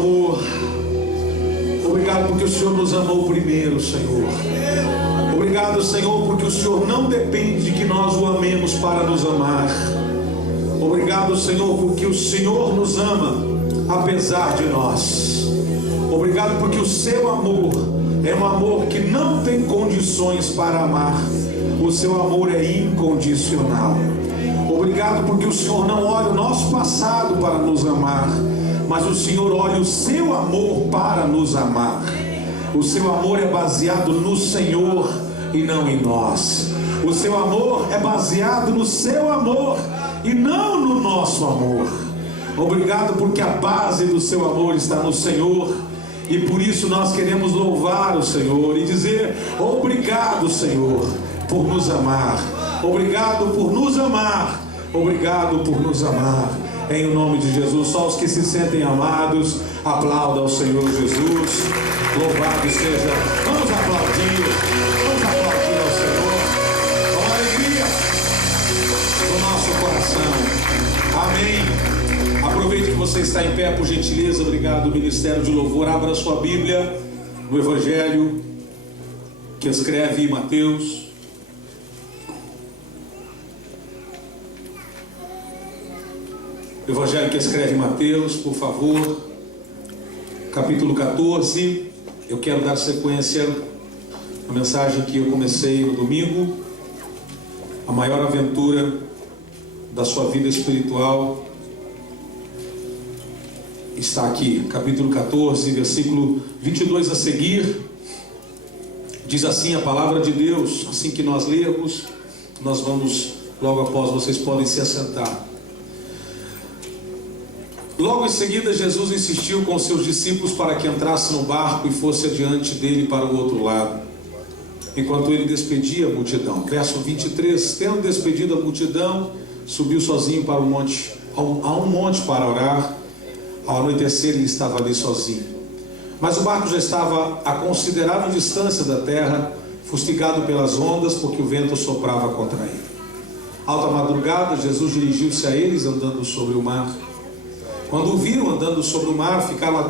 amor. Obrigado porque o Senhor nos amou primeiro, Senhor. Obrigado, Senhor, porque o Senhor não depende de que nós o amemos para nos amar. Obrigado, Senhor, porque o Senhor nos ama apesar de nós. Obrigado porque o seu amor é um amor que não tem condições para amar. O seu amor é incondicional. Obrigado porque o Senhor não olha o nosso passado para nos amar, mas o Senhor olha o seu amor para nos amar. O seu amor é baseado no Senhor e não em nós. O seu amor é baseado no seu amor e não no nosso amor. Obrigado porque a base do seu amor está no Senhor, e por isso nós queremos louvar o Senhor e dizer: obrigado, Senhor, por nos amar. Obrigado por nos amar. Obrigado por nos amar. Em nome de Jesus. Só os que se sentem amados, aplaudam ao Senhor Jesus. Louvado seja. Vamos aplaudir. Vamos aplaudir ao Senhor com alegria no nosso coração. Amém. Aproveite que você está em pé, por gentileza. Obrigado, Ministério de Louvor. Abra sua Bíblia no Evangelho que escreve Mateus. Evangelho que escreve Mateus, por favor, capítulo 14. Eu quero dar sequência à mensagem que eu comecei no domingo. A maior aventura da sua vida espiritual está aqui, capítulo 14, versículo 22 a seguir. Diz assim a palavra de Deus. Assim que nós lermos, nós vamos, logo após, vocês podem se assentar. Logo em seguida, Jesus insistiu com seus discípulos para que entrasse no barco e fosse adiante dele para o outro lado, enquanto ele despedia a multidão. Verso 23: tendo despedido a multidão, subiu sozinho para a um monte para orar. Ao anoitecer, ele estava ali sozinho. Mas o barco já estava a considerável distância da terra, fustigado pelas ondas, porque o vento soprava contra ele. Alta madrugada, Jesus dirigiu-se a eles andando sobre o mar. Quando o viram andando sobre o mar, ficaram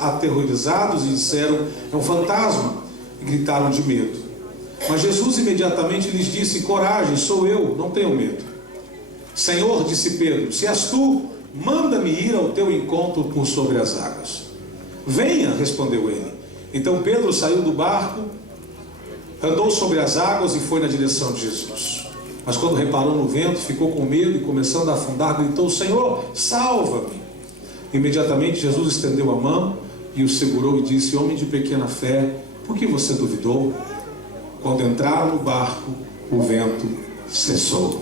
aterrorizados e disseram: é um fantasma, e gritaram de medo. Mas Jesus imediatamente lhes disse: coragem, sou eu, não tenham medo. Senhor, disse Pedro, se és tu, manda-me ir ao teu encontro por sobre as águas. Venha, respondeu ele. Então Pedro saiu do barco, andou sobre as águas e foi na direção de Jesus. Mas quando reparou no vento, ficou com medo e, começando a afundar, gritou: Senhor, salva-me. Imediatamente Jesus estendeu a mão e o segurou e disse: homem de pequena fé, por que você duvidou? Quando entraram no barco, o vento cessou.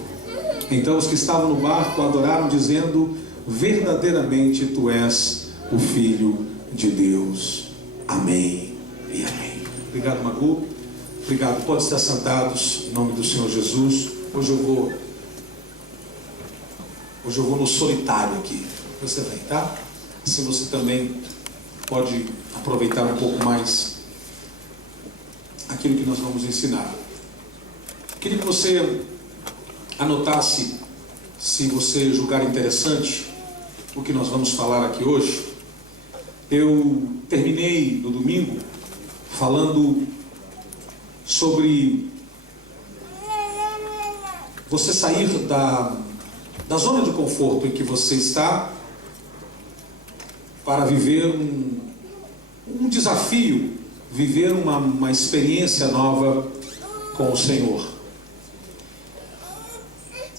Então os que estavam no barco adoraram, dizendo: verdadeiramente tu és o Filho de Deus. Amém e amém. Obrigado, Magu. Obrigado. Pode estar sentados em nome do Senhor Jesus. Hoje eu vou no solitário aqui. Você vem, tá? Assim você também pode aproveitar um pouco mais aquilo que nós vamos ensinar. Queria que você anotasse, se você julgar interessante, o que nós vamos falar aqui hoje. Eu terminei no domingo falando sobre você sair da zona de conforto em que você está para viver um desafio, viver uma experiência nova com o Senhor.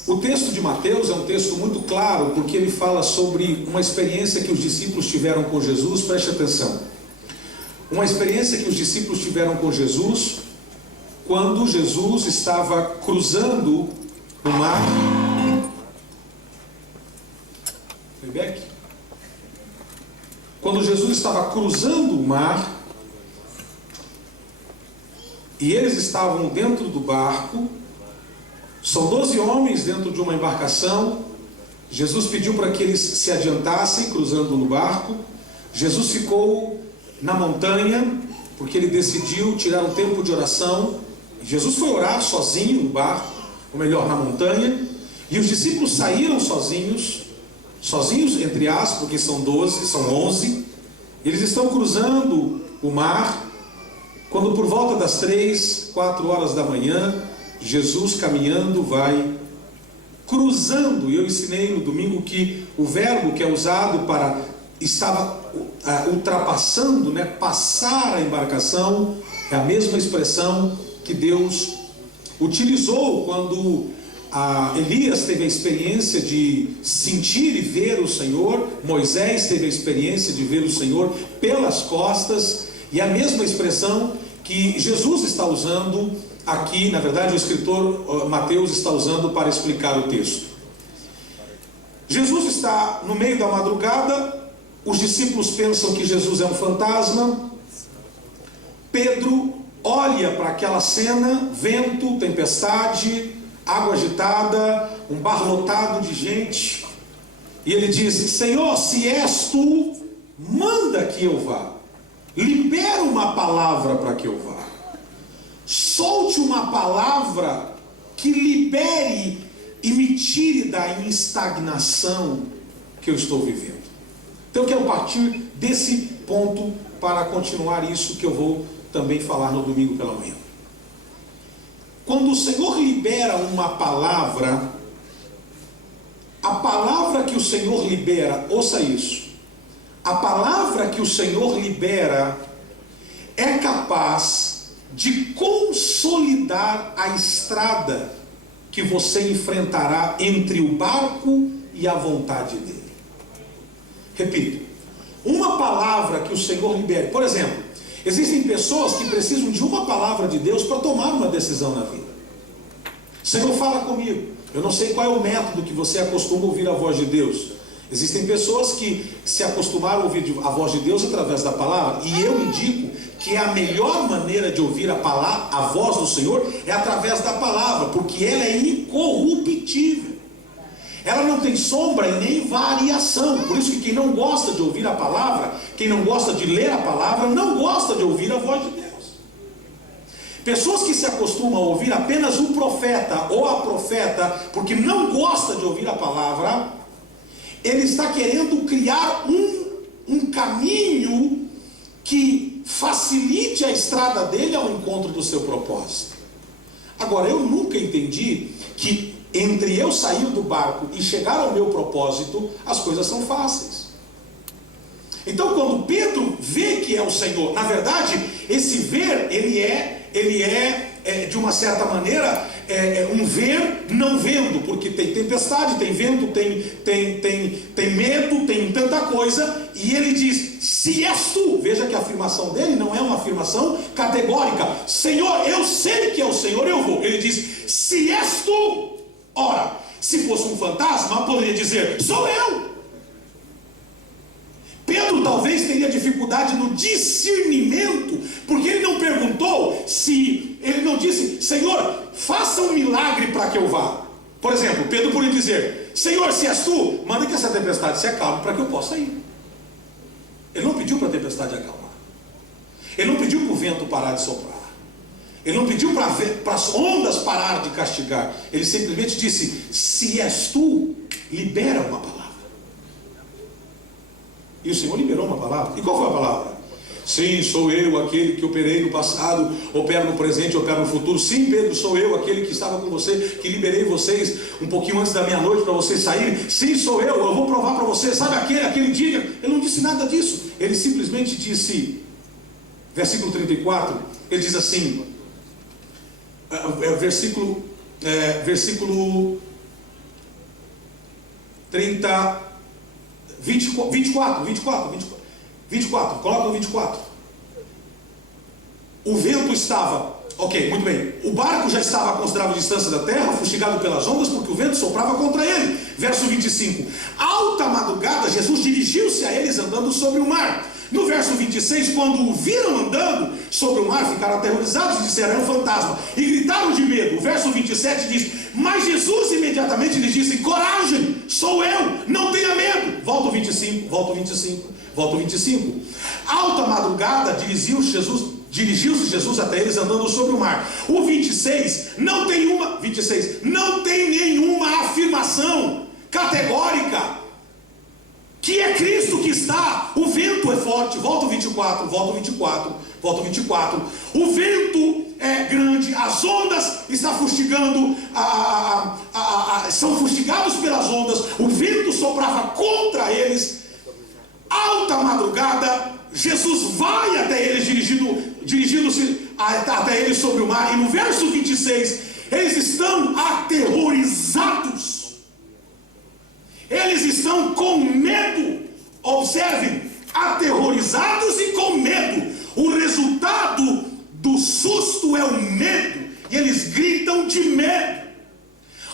O texto de Mateus é um texto muito claro, porque ele fala sobre uma experiência que os discípulos tiveram com Jesus. Preste atenção. Uma experiência que os discípulos tiveram com Jesus quando Jesus estava cruzando no mar. Rebeca? Quando Jesus estava cruzando o mar e eles estavam dentro do barco. São 12 homens dentro de uma embarcação. Jesus pediu para que eles se adiantassem cruzando no barco. Jesus ficou na montanha porque ele decidiu tirar um tempo de oração. Jesus foi orar sozinho no barco, ou melhor, na montanha. E os discípulos saíram sozinhos entre aspas, porque são 12, são 11, Eles estão cruzando o mar, quando por volta das 3, 4 horas da manhã, Jesus caminhando vai cruzando. E eu ensinei no domingo que o verbo que é usado para estava ultrapassando, né, passar a embarcação, é a mesma expressão que Deus utilizou quando Elias teve a experiência de sentir e ver o Senhor, Moisés teve a experiência de ver o Senhor pelas costas, e a mesma expressão que Jesus está usando aqui, na verdade o escritor Mateus está usando para explicar o texto. Jesus está no meio da madrugada, os discípulos pensam que Jesus é um fantasma. Pedro olha para aquela cena, vento, tempestade, água agitada, um bar lotado de gente, e ele diz: Senhor, se és tu, manda que eu vá, libera uma palavra para que eu vá, solte uma palavra que libere e me tire da estagnação que eu estou vivendo. Então eu quero partir desse ponto para continuar isso que eu vou também falar no domingo pela manhã. Quando o Senhor libera uma palavra, a palavra que o Senhor libera, ouça isso, a palavra que o Senhor libera é capaz de consolidar a estrada que você enfrentará entre o barco e a vontade dele. Repito, uma palavra que o Senhor libere, por exemplo, existem pessoas que precisam de uma palavra de Deus para tomar uma decisão na vida. Senhor, fala comigo. Eu não sei qual é o método que você acostuma a ouvir a voz de Deus. Existem pessoas que se acostumaram a ouvir a voz de Deus através da palavra, e eu indico que a melhor maneira de ouvir a voz do Senhor é através da palavra, porque ela é incorruptível. Ela não tem sombra e nem variação. Por isso que quem não gosta de ouvir a palavra, quem não gosta de ler a palavra, não gosta de ouvir a voz de Deus. Pessoas que se acostumam a ouvir apenas o profeta ou a profeta, porque não gosta de ouvir a palavra, ele está querendo criar um caminho que facilite a estrada dele ao encontro do seu propósito. Agora, eu nunca entendi que entre eu sair do barco e chegar ao meu propósito, as coisas são fáceis. Então, quando Pedro vê que é o Senhor, na verdade, esse ver, ele é de uma certa maneira, um ver não vendo, porque tem tempestade, tem vento, tem medo, tem tanta coisa, e ele diz: se és tu. Veja que a afirmação dele não é uma afirmação categórica. Senhor, eu sei que é o Senhor, eu vou. Ele diz: se és tu. Ora, se fosse um fantasma, poderia dizer: sou eu. Pedro talvez teria dificuldade no discernimento, porque ele não perguntou se, ele não disse: Senhor, faça um milagre para que eu vá. Por exemplo, Pedro poderia dizer: Senhor, se és tu, manda que essa tempestade se acalme para que eu possa ir. Ele não pediu para a tempestade acalmar, ele não pediu para o vento parar de soprar, ele não pediu para as ondas parar de castigar. Ele simplesmente disse: se és tu, libera uma palavra. E o Senhor liberou uma palavra. E qual foi a palavra? Sim, sou eu aquele que operei no passado, opero no presente, opero no futuro. Sim, Pedro, sou eu aquele que estava com você, que liberei vocês um pouquinho antes da meia-noite para vocês saírem. Sim, sou eu vou provar para vocês. Sabe aquele dia? Ele não disse nada disso. Ele simplesmente disse, versículo 34, ele diz assim, versículo 24, coloca no 24. O vento estava, ok, muito bem, o barco já estava a considerável distância da terra, fustigado pelas ondas, porque o vento soprava contra ele. Verso 25, alta madrugada, Jesus dirigiu-se a eles andando sobre o mar. No verso 26, quando o viram andando sobre o mar, ficaram aterrorizados e disseram: é um fantasma, e gritaram de medo. O verso 27 diz: mas Jesus imediatamente lhes disse: coragem, sou eu, não tenha medo. Volta o 25. Alta madrugada, dirigiu-se Jesus até eles andando sobre o mar. O 26 não tem nenhuma afirmação categórica que é Cristo que está, o vento é forte. Volta o 24, volta o 24, volta o 24. O vento é grande, as ondas estão fustigando, são fustigados pelas ondas, o vento soprava contra eles. Alta madrugada, Jesus vai até eles, dirigindo-se até eles sobre o mar, e no verso 26, eles estão aterrorizados. Eles estão com medo. Observem, aterrorizados e com medo. O resultado do susto é o medo. E eles gritam de medo.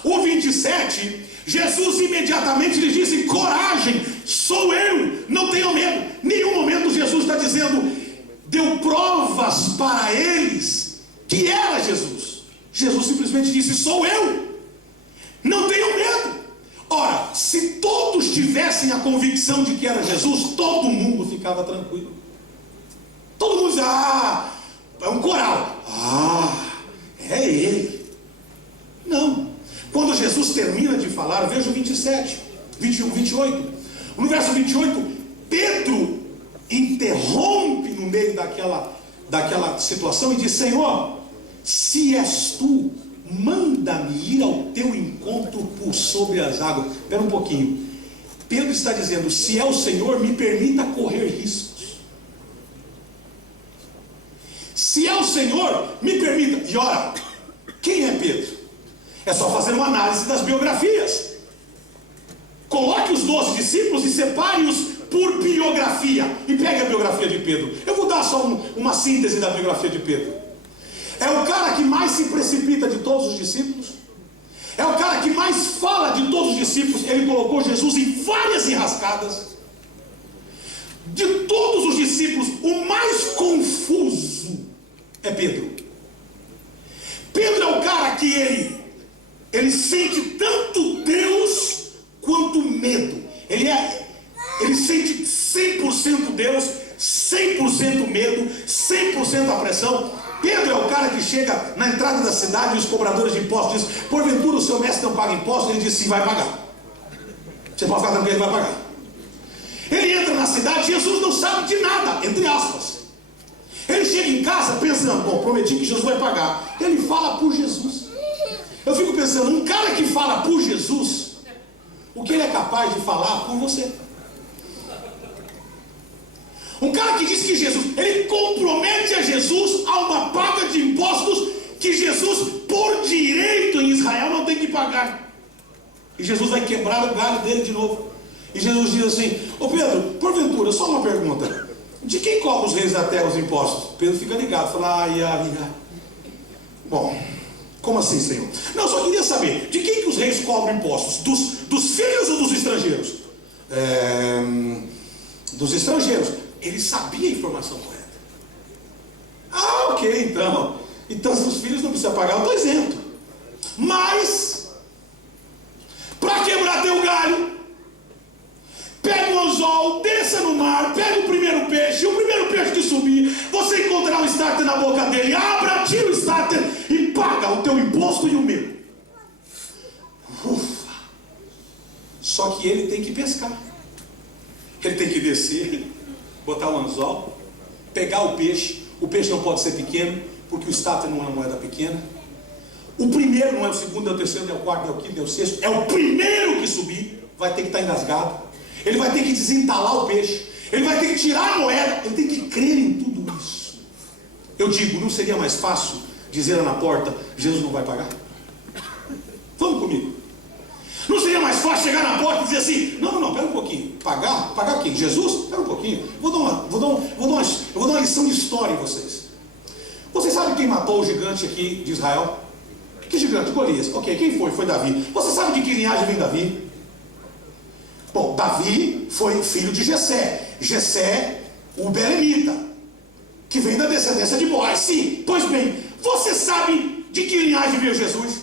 O 27, Jesus imediatamente lhes disse: coragem, sou eu, não tenham medo. Em nenhum momento Jesus está dizendo, deu provas para eles que era Jesus. Jesus simplesmente disse: sou eu, não tenham medo. Ora, se todos tivessem a convicção de que era Jesus, todo mundo ficava tranquilo. Todo mundo dizia: é um coral, é ele. Não. Quando Jesus termina de falar, veja o 27, 21, 28. No verso 28, Pedro interrompe no meio daquela situação e diz: Senhor, se és tu, manda-me ir ao teu encontro por sobre as águas. Espera um pouquinho. Pedro está dizendo: se é o Senhor, me permita correr riscos. Se é o Senhor, me permita. E ora, quem é Pedro? É só fazer uma análise das biografias. Coloque os 12 discípulos e separe-os por biografia. E pegue a biografia de Pedro. Eu vou dar só uma síntese da biografia de Pedro. É o cara que mais se precipita de todos os discípulos. É o cara que mais fala de todos os discípulos. Ele colocou Jesus em várias enrascadas. De todos os discípulos, o mais confuso é Pedro. Pedro é o cara que ele sente tanto Deus quanto medo. Ele sente 100% Deus, 100% medo, 100% apressão. Pedro é o cara que chega na entrada da cidade e os cobradores de impostos dizem: porventura o seu mestre não paga imposto? Ele diz: sim, vai pagar. Você pode ficar tranquilo, ele vai pagar. Ele entra na cidade, Jesus não sabe de nada, entre aspas. Ele chega em casa pensando: bom, prometi que Jesus vai pagar. Ele fala por Jesus. Eu fico pensando, um cara que fala por Jesus, o que ele é capaz de falar por você? Um cara que diz que Jesus, ele compromete a Jesus a uma paga de impostos que Jesus, por direito em Israel, não tem que pagar. E Jesus vai quebrar o galho dele de novo. E Jesus diz assim: ô Pedro, porventura, só uma pergunta, de quem cobra os reis da terra os impostos? Pedro fica ligado, fala: bom, como assim, Senhor? Não, eu só queria saber, de quem que os reis cobram impostos? Dos filhos ou dos estrangeiros? Dos estrangeiros. Ele sabia a informação correta. Ok, então se os filhos não precisam pagar, eu estou isento. Mas, para quebrar teu galho, pega um anzol, desça no mar, pega o primeiro peixe que subir, você encontrará um starter na boca dele, abra, tira o starter e paga o teu imposto e o meu. Ufa! Só que ele tem que pescar. Ele tem que descer, botar o anzol, pegar o peixe não pode ser pequeno, porque o starter não é uma moeda pequena. O primeiro não é o segundo, não é o terceiro, não é o quarto, não é o quinto, não é o sexto, é o primeiro que subir, vai ter que estar engasgado. Ele vai ter que desentalar o peixe, ele vai ter que tirar a moeda, ele tem que crer em tudo isso. Eu digo, não seria mais fácil dizer lá na porta: Jesus não vai pagar? Vamos comigo. Não seria mais fácil chegar na porta e dizer assim: não, pera um pouquinho, pagar? Pagar quem? Jesus? Pera um pouquinho, eu vou dar uma lição de história em vocês. Vocês sabem quem matou o gigante aqui de Israel? Que gigante? Golias. Ok, quem foi? Foi Davi. Você sabe de que linhagem vem Davi? Bom, Davi foi filho de Jessé, o Belemita, que vem da descendência de Boaz. Sim, pois bem, você sabe de que linhagem veio Jesus?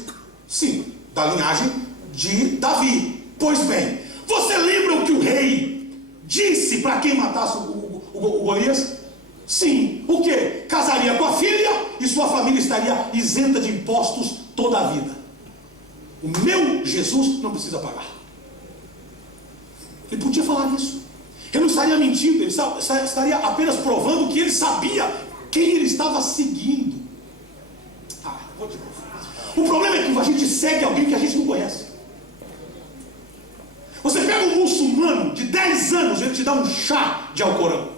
Sim, da linhagem de Davi. Pois bem, você lembra o que o rei disse para quem matasse o Golias? Sim, o que? Casaria com a filha e sua família estaria isenta de impostos toda a vida. O meu Jesus não precisa pagar. Ele podia falar isso. Ele não estaria mentindo, ele estaria apenas provando que ele sabia quem ele estava seguindo. Vou de novo. O problema é que a gente segue alguém que a gente não conhece. Você pega um muçulmano de 10 anos, ele te dá um chá de Alcorão.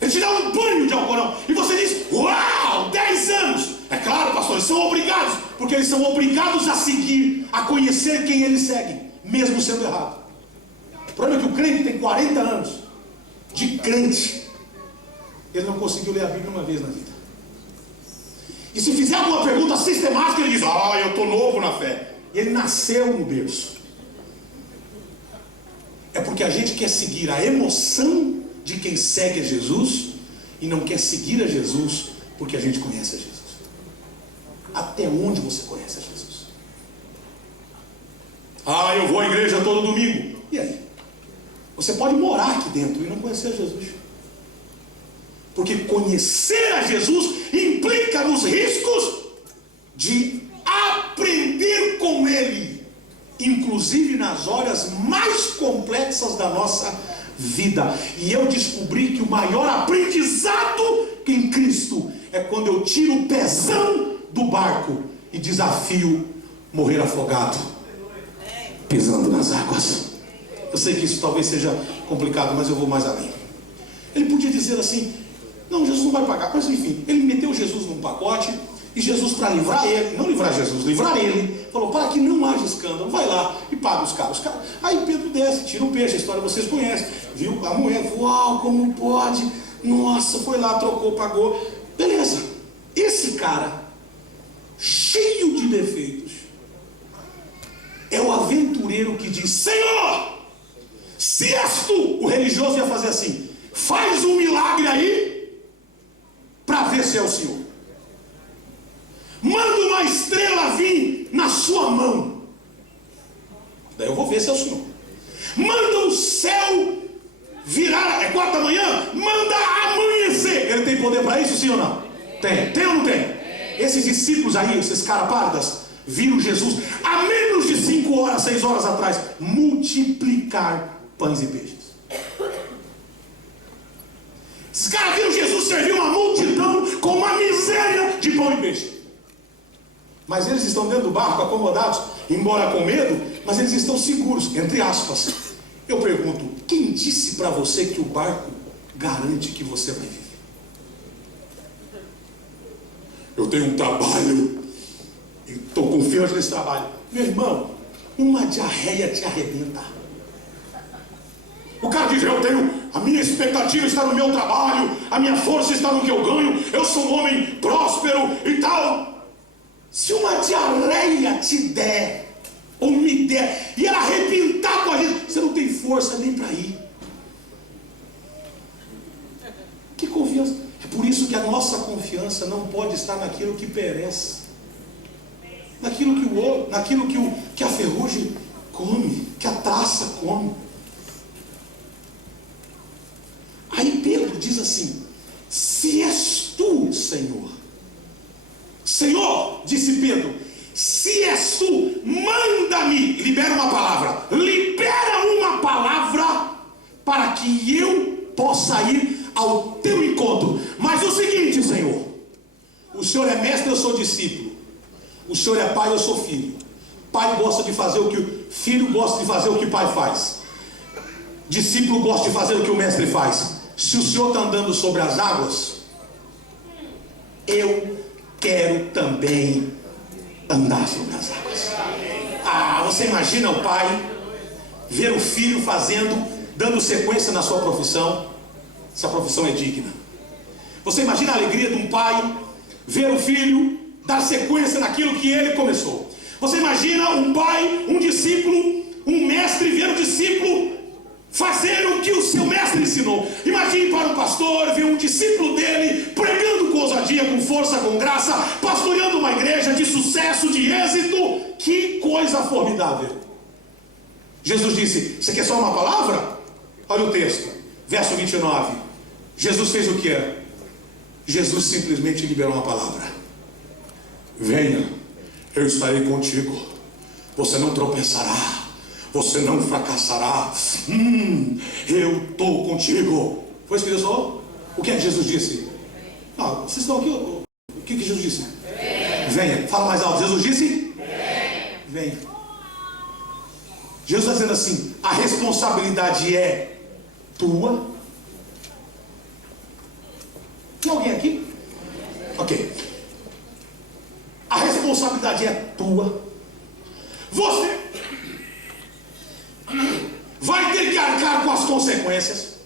Ele te dá um banho de Alcorão. E você diz, uau, 10 anos. É claro, pastor, eles são obrigados. Porque eles são obrigados a seguir, a conhecer quem eles seguem, mesmo sendo errado. O problema é que o crente tem 40 anos de crente. Ele não conseguiu ler a Bíblia uma vez na vida. E se fizer alguma pergunta sistemática, ele diz, eu estou novo na fé. Ele nasceu no berço. É porque a gente quer seguir a emoção de quem segue a Jesus e não quer seguir a Jesus porque a gente conhece a Jesus. Até onde você conhece a Jesus? Eu vou à igreja todo domingo. E aí? Você pode morar aqui dentro e não conhecer a Jesus. Porque conhecer a Jesus implica nos riscos de aprender com Ele, inclusive nas horas mais complexas da nossa vida. E eu descobri que o maior aprendizado em Cristo é quando eu tiro o pezão do barco e desafio morrer afogado, pisando nas águas. Eu sei que isso talvez seja complicado, mas eu vou mais além. Ele podia dizer assim, não, Jesus não vai pagar, mas enfim, ele meteu Jesus num pacote. E Jesus, para livrar ele, não livrar Jesus, livrar ele, falou, para que não haja escândalo, vai lá e paga os caras. Aí Pedro desce, tira o peixe, a história vocês conhecem. Viu a mulher, uau, como pode? Nossa, foi lá, trocou, pagou. Beleza. Esse cara, cheio de defeitos, é o aventureiro que diz, Senhor, se és tu, o religioso ia fazer assim, faz um milagre aí, para ver se é o Senhor. Manda uma estrela vir na sua mão. Daí eu vou ver se é o Senhor. Manda o céu virar, é 4 da manhã, manda amanhecer. Ele tem poder para isso, sim ou não? Tem. Tem ou não tem? Esses discípulos aí, esses carapardas, viram Jesus há menos de 5 horas, 6 horas atrás, multiplicar pães e peixes. Esses caras viram Jesus servir uma multidão com uma miséria de pão e peixe. Mas eles estão dentro do barco, acomodados, embora com medo, mas eles estão seguros, entre aspas. Eu pergunto, quem disse para você que o barco garante que você vai viver? Eu tenho um trabalho, estou confiante nesse trabalho. Meu irmão, uma diarreia te arrebenta. O cara diz, a minha expectativa está no meu trabalho, a minha força está no que eu ganho, eu sou um homem próspero e tal. Se uma diarreia te der, ou me der, e ela arrebentar com a gente, você não tem força nem para ir. Que confiança. É por isso que a nossa confiança não pode estar naquilo que perece, naquilo que a ferrugem come, que a traça come. Aí Pedro diz assim, se és tu, Senhor. Senhor, disse Pedro, se és tu, manda-me, libera uma palavra para que eu possa ir ao teu encontro. Mas o seguinte, Senhor, o Senhor é mestre, eu sou discípulo. O Senhor é pai, eu sou filho. Pai gosta de fazer o que o filho gosta de fazer o que o pai faz. Discípulo gosta de fazer o que o mestre faz. Se o Senhor está andando sobre as águas, eu quero também andar sobre as águas. Você imagina o pai ver o filho dando sequência na sua profissão. Essa profissão é digna. Você imagina a alegria de um pai ver o filho dar sequência naquilo que ele começou. Você imagina um pai, um discípulo, um mestre ver o discípulo fazer o que o seu mestre ensinou. Imagine para um pastor ver um discípulo dele pregando com ousadia, com força, com graça, pastoreando uma igreja de sucesso, de êxito. Que coisa formidável. Jesus disse, você quer só uma palavra? Olha o texto, verso 29. Jesus fez o que? Jesus simplesmente liberou uma palavra. Venha, eu estarei contigo. Você não tropeçará. você não fracassará. Eu estou contigo. Foi isso que Deus falou? O que é que Jesus disse? Não, vocês estão aqui, o que Jesus disse? Venha, fala mais alto. Jesus disse? Venha. Jesus está dizendo assim: a responsabilidade é tua. Tem alguém aqui? Ok. A responsabilidade é tua. Você vai ter que arcar com as consequências.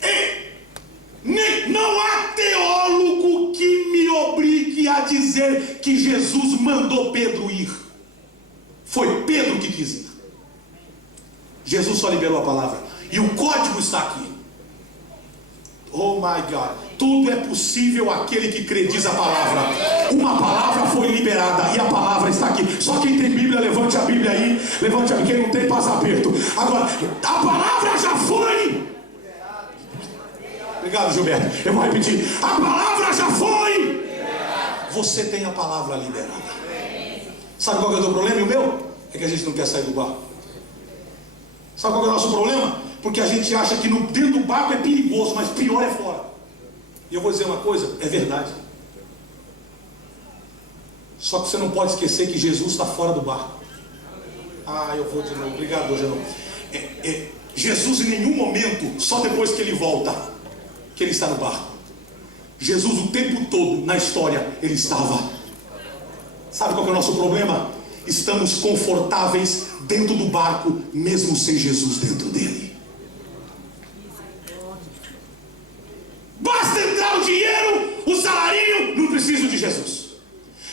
E não há teólogo que me obrigue a dizer que Jesus mandou Pedro ir. Foi Pedro que quis ir. Jesus só liberou a palavra. E o código está aqui. Oh my God. Tudo é possível àquele que crê, diz a palavra. Uma palavra foi liberada e a palavra está aqui. Só quem tem Bíblia, levante a Bíblia aí. Levante a Bíblia. Quem não tem, passa aperto. Agora, a palavra já foi. Obrigado, Gilberto. Eu vou repetir. A palavra já foi. Você tem a palavra liberada. Sabe qual que é o teu problema e o meu? É que a gente não quer sair do barco. Sabe qual que é o nosso problema? Porque a gente acha que dentro do barco é perigoso, mas pior é fora. E eu vou dizer uma coisa, é verdade. Só que você não pode esquecer que Jesus está fora do barco. Eu vou de novo. Obrigado, Genô. Jesus em nenhum momento, só depois que ele volta, que ele está no barco. Jesus o tempo todo na história, ele estava. Sabe qual que é o nosso problema? Estamos confortáveis dentro do barco, mesmo sem Jesus dentro dele. Basta entrar o dinheiro, o salarinho, não preciso de Jesus.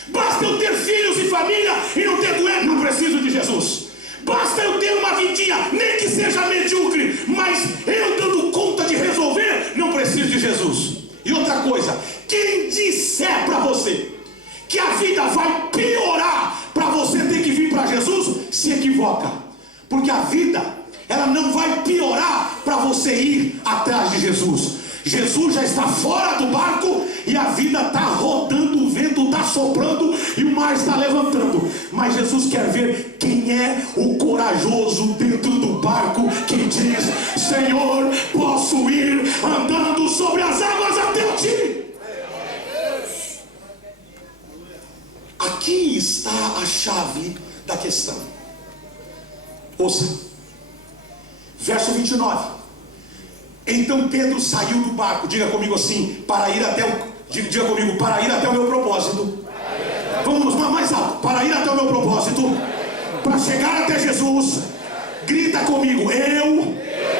Basta eu ter filhos e família e não ter doença, não preciso de Jesus. Basta eu ter uma vidinha, nem que seja medíocre, mas eu dando conta de resolver, não preciso de Jesus. E outra coisa, quem disser para você que a vida vai piorar para você ter que vir para Jesus, se equivoca. Porque a vida, ela não vai piorar para você ir atrás de Jesus. Jesus já está fora do barco e a vida está rodando, o vento está soprando e o mar está levantando. Mas Jesus quer ver quem é o corajoso dentro do barco que diz: Senhor, posso ir andando sobre as águas até ti. Aqui está a chave da questão. Ouça, verso 29. Então Pedro saiu do barco. Diga comigo assim: para ir até o... Diga comigo: para ir até o meu propósito. Vamos mais alto. Para ir até o meu propósito, para chegar até Jesus. Grita comigo: eu.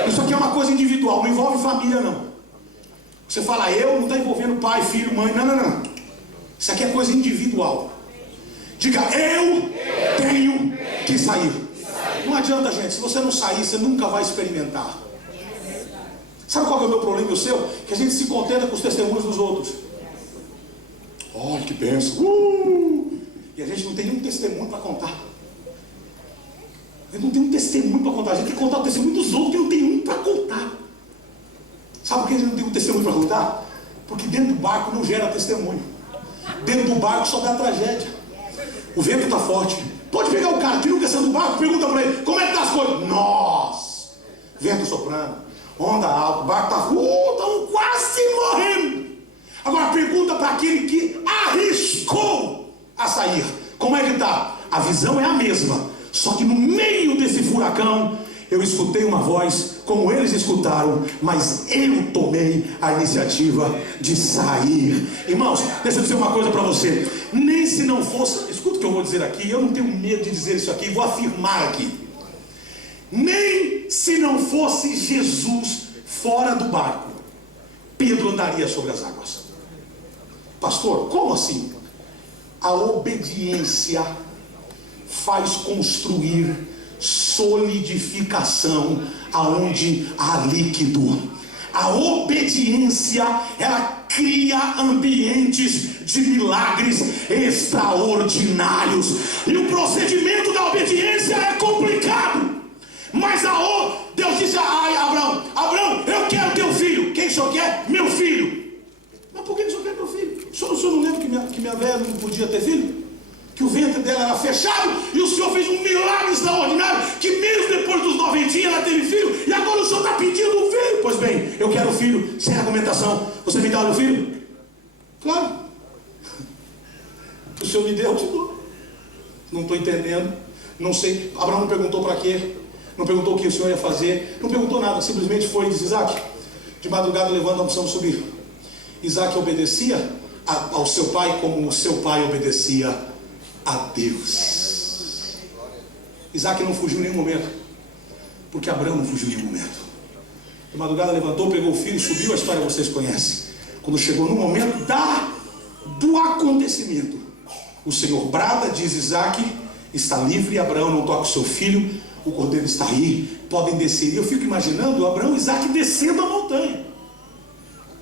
Isso aqui é uma coisa individual, não envolve família não. Você fala eu, não está envolvendo pai, filho, mãe. Não. Isso aqui é coisa individual. Diga: eu tenho que sair. Não adianta, gente. Se você não sair, você nunca vai experimentar. Sabe qual que é o meu problema e o seu? Que a gente se contenta com os testemunhos dos outros. Olha que benção. E a gente não tem nenhum testemunho para contar. A gente não tem um testemunho para contar. A gente tem que contar o testemunho dos outros, que não tem um para contar. Sabe por que a gente não tem um testemunho para contar? Porque dentro do barco não gera testemunho. Dentro do barco só dá tragédia. O vento está forte. Pode pegar o cara que nunca saiu do barco, pergunta para ele: como é que tá as coisas? Nossa, vento soprando, onda alta, o barco está... estamos quase morrendo. Agora pergunta para aquele que arriscou a sair: como é que está? A visão é a mesma, só que no meio desse furacão eu escutei uma voz, como eles escutaram, mas eu tomei a iniciativa de sair. Irmãos, deixa eu dizer uma coisa para você. Nem se não fosse... Escuta o que eu vou dizer aqui. Eu não tenho medo de dizer isso aqui. Vou afirmar aqui. Nem se não fosse Jesus fora do barco, Pedro andaria sobre as águas. Pastor, como assim? A obediência faz construir solidificação aonde há líquido. A obediência, ela cria ambientes de milagres extraordinários. E o procedimento da obediência é complicado. Mas Deus disse a Abraão: Abraão, eu quero teu filho. Quem o senhor quer? Meu filho. Mas por que o senhor quer meu filho? O senhor não lembra que minha velha não podia ter filho? Que que o ventre dela era fechado, e o Senhor fez um milagre extraordinário, que mesmo depois dos 90 ela teve filho, e agora o Senhor está pedindo um filho. Pois bem, eu quero filho, sem argumentação. Você me dá o filho? Claro. O Senhor me deu, eu te dou. Não estou entendendo, não sei. Abraão não perguntou para quê, não perguntou o que o Senhor ia fazer, não perguntou nada, simplesmente foi e disse: Isaac, de madrugada levanta, não precisamos subir. Isaac obedecia ao seu pai como o seu pai obedecia a Deus. Isaac não fugiu em nenhum momento, porque Abraão não fugiu em nenhum momento. De madrugada levantou, pegou o filho e subiu. A história vocês conhecem. Quando chegou no momento do acontecimento, o Senhor brada, diz: Isaac está livre. Abraão, não toca o seu filho, o cordeiro está aí, podem descer. E eu fico imaginando Abraão e Isaac descendo a montanha.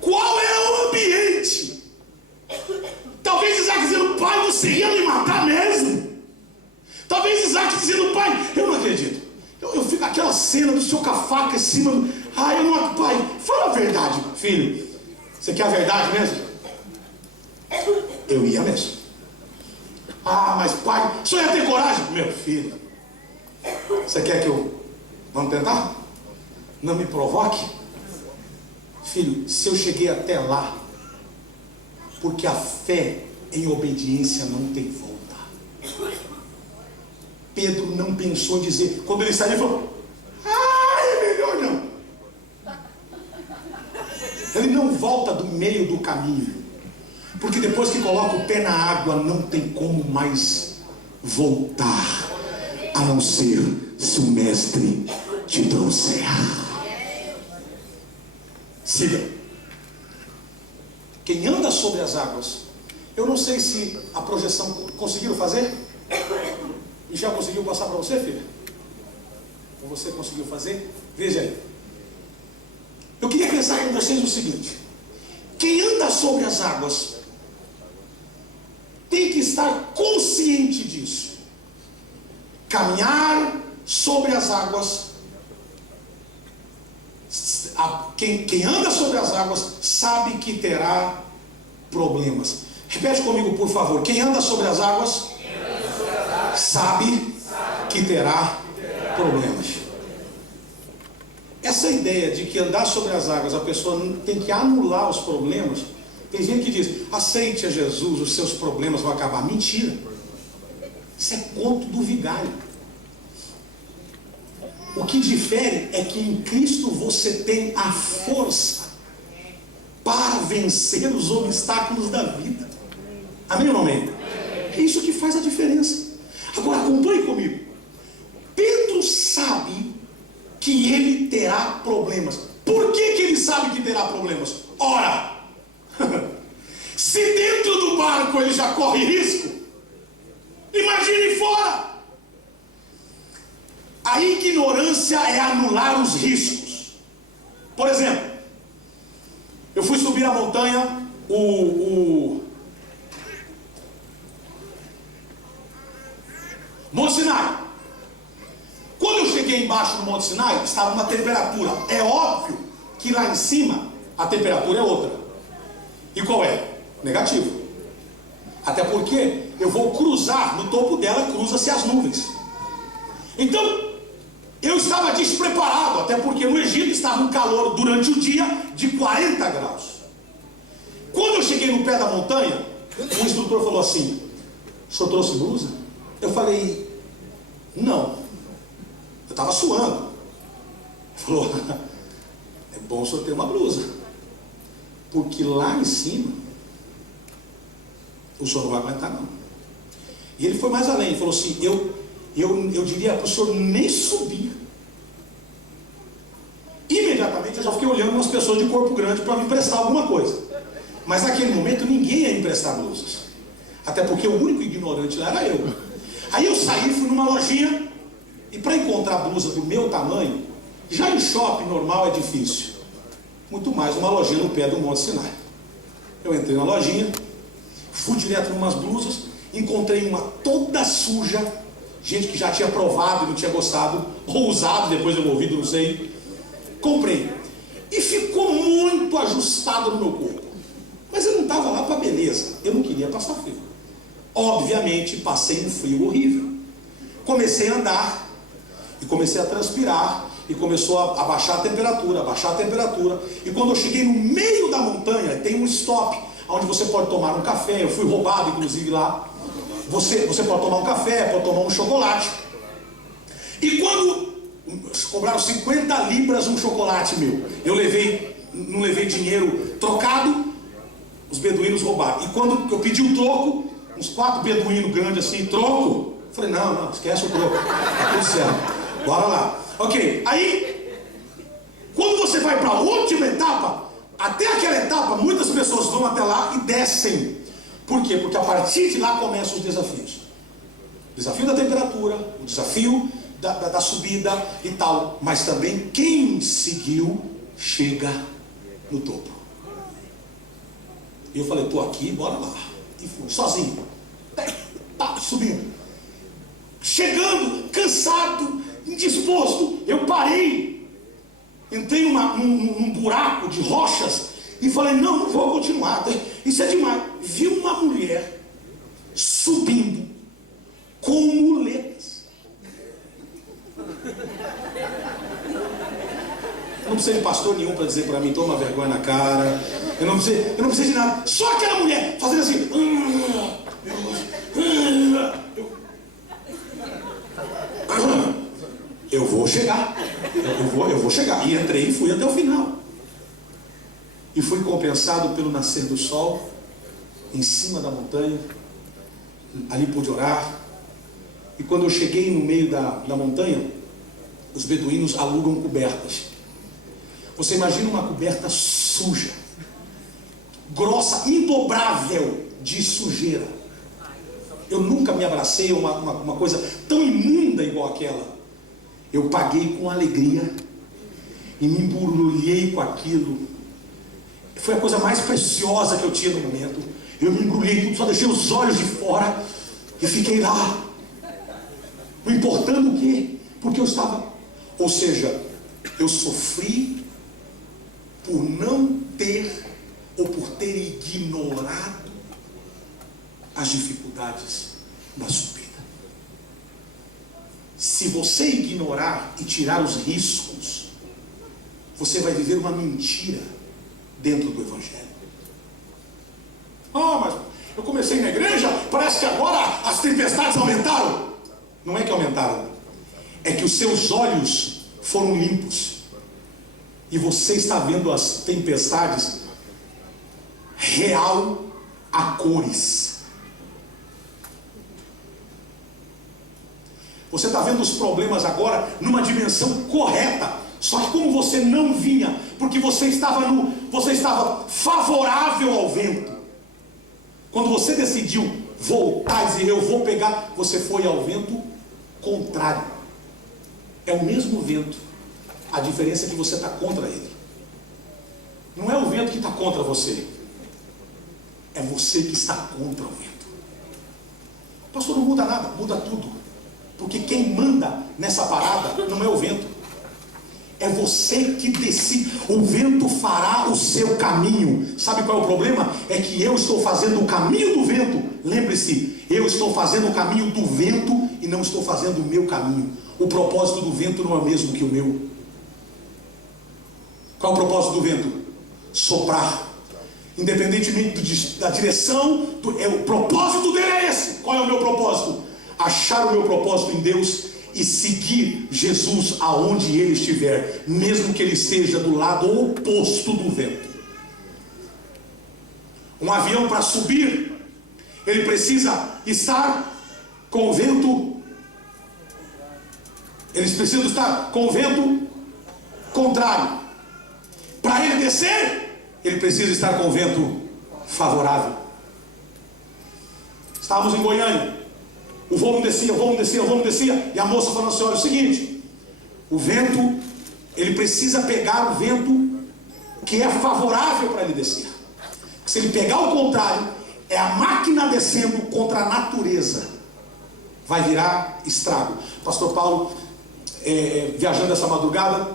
Qual era o ambiente? Talvez Isaac dizendo: pai, você ia me matar mesmo? Talvez Isaac dizendo: pai, eu não acredito. Eu fico aquela cena do senhor com a faca em cima do... eu não... Pai, fala a verdade, filho. Você quer a verdade mesmo? Eu ia mesmo. Mas pai, o senhor ia ter coragem? Meu filho, você quer que eu... Vamos tentar? Não me provoque. Filho, se eu cheguei até lá, porque a fé em obediência não tem volta. Pedro não pensou em dizer, quando ele saiu, ele falou: é melhor não. Ele não volta do meio do caminho, porque depois que coloca o pé na água, não tem como mais voltar, a não ser se o mestre te trouxer. Siga. Quem anda sobre as águas, eu não sei se a projeção conseguiram fazer. Michel conseguiu passar para você, filha? Ou você conseguiu fazer? Veja aí. Eu queria pensar com vocês o seguinte: quem anda sobre as águas tem que estar consciente disso. Caminhar sobre as águas, quem anda sobre as águas sabe que terá problemas. Repete comigo, por favor. Quem anda sobre as águas sabe que terá problemas. Essa ideia de que andar sobre as águas a pessoa tem que anular os problemas. Tem gente que diz: aceite a Jesus, os seus problemas vão acabar. Mentira. Isso é conto do vigário. O que difere é que em Cristo você tem a força para vencer os obstáculos da vida. Amém ou não amém? É isso que faz a diferença. Agora acompanhe comigo. Pedro sabe que ele terá problemas. Por que ele sabe que terá problemas? Ora, se dentro do barco ele já corre risco, imagine fora. A ignorância é anular os riscos. Por exemplo, eu fui subir a montanha, Monte Sinai. Quando eu cheguei embaixo do Monte Sinai, estava uma temperatura. É óbvio que lá em cima a temperatura é outra. E qual é? Negativo. Até porque eu vou cruzar, no topo dela cruza-se as nuvens. Então, eu estava despreparado, até porque no Egito estava um calor durante o dia de 40 graus. Quando eu cheguei no pé da montanha, o instrutor falou assim: o senhor trouxe blusa? Eu falei: não. Eu estava suando. Ele falou: é bom o senhor ter uma blusa, porque lá em cima o senhor não vai aguentar não. E ele foi mais além, ele falou assim: eu diria para o senhor nem subir. Imediatamente eu já fiquei olhando umas pessoas de corpo grande para me emprestar alguma coisa. Mas naquele momento ninguém ia emprestar blusas, até porque o único ignorante lá era eu. Aí eu saí, fui numa lojinha, e para encontrar blusa do meu tamanho, já em shopping normal é difícil, muito mais uma lojinha no pé do Monte Sinai. Eu entrei na lojinha, fui direto em umas blusas, encontrei uma toda suja, gente que já tinha provado e não tinha gostado, ou usado, depois devolvido, não sei. Comprei, e ficou muito ajustado no meu corpo, mas eu não estava lá para beleza, eu não queria passar frio. Obviamente, passei um frio horrível. Comecei a andar, e comecei a transpirar, e começou a baixar a temperatura, e quando eu cheguei no meio da montanha, tem um stop, onde você pode tomar um café, eu fui roubado inclusive lá, você pode tomar um café, pode tomar um chocolate, e quando cobraram 50 libras um chocolate meu, não levei dinheiro trocado, os beduínos roubaram, e quando eu pedi o troco, uns 4 beduínos grandes assim, troco, eu falei, não, esquece o troco, tá tudo certo, bora lá. Ok, aí, quando você vai para a última etapa, até aquela etapa, muitas pessoas vão até lá e descem. Por quê? Porque a partir de lá começam os desafios. O desafio da temperatura, o desafio da subida e tal. Mas também quem seguiu, chega no topo. E eu falei, tô aqui, bora lá. E fui, sozinho. Subindo. Chegando, cansado, indisposto, eu parei, entrei num buraco de rochas e falei, não vou continuar, isso é demais. Vi uma mulher subindo com muletas. Eu não precisei de pastor nenhum para dizer para mim, toma vergonha na cara, eu não precisei de nada, só aquela mulher fazendo assim, eu vou chegar, eu vou chegar. E entrei e fui até o final. E fui compensado pelo nascer do sol, em cima da montanha. Ali pude orar. E quando eu cheguei no meio da montanha, os beduínos alugam cobertas. Você imagina uma coberta suja, grossa, indobrável de sujeira. Eu nunca me abracei a uma coisa tão imunda igual aquela. Eu paguei com alegria e me embrulhei com aquilo. Foi a coisa mais preciosa que eu tinha no momento. Eu me embrulhei tudo, só deixei os olhos de fora e fiquei lá. Não importando o quê? Porque eu estava... Ou seja, eu sofri por não ter ou por ter ignorado as dificuldades da subida. Se você ignorar e tirar os riscos, você vai viver uma mentira dentro do Evangelho. Mas eu comecei na igreja, parece que agora as tempestades aumentaram. Não é que aumentaram, é que os seus olhos foram limpos e você está vendo as tempestades real a cores. Você está vendo os problemas agora numa dimensão correta. Só que como você não vinha, porque você estava favorável ao vento. Quando você decidiu voltar e dizer, eu vou pegar, você foi ao vento contrário. É o mesmo vento. A diferença é que você está contra ele. Não é o vento que está contra você. É você que está contra o vento. Pastor, não muda nada, muda tudo. Porque quem manda nessa parada não é o vento. É você que decide. O vento fará o seu caminho. Sabe qual é o problema? É que eu estou fazendo o caminho do vento. Lembre-se, eu estou fazendo o caminho do vento e não estou fazendo o meu caminho. O propósito do vento não é o mesmo que o meu. Qual é o propósito do vento? Soprar. Independentemente da direção, o propósito dele é esse. Qual é o meu propósito? Achar o meu propósito em Deus e seguir Jesus aonde ele estiver, mesmo que ele esteja do lado oposto do vento. Um avião, para subir, ele precisa estar com o vento. Eles precisam estar com o vento contrário. Para ele descer, ele precisa estar com o vento favorável. Estávamos em Goiânia. O voo não descia, e a moça falou assim, olha, é o seguinte, o vento, ele precisa pegar o vento que é favorável para ele descer. Se ele pegar o contrário, é a máquina descendo contra a natureza, vai virar estrago. Pastor Paulo, viajando essa madrugada,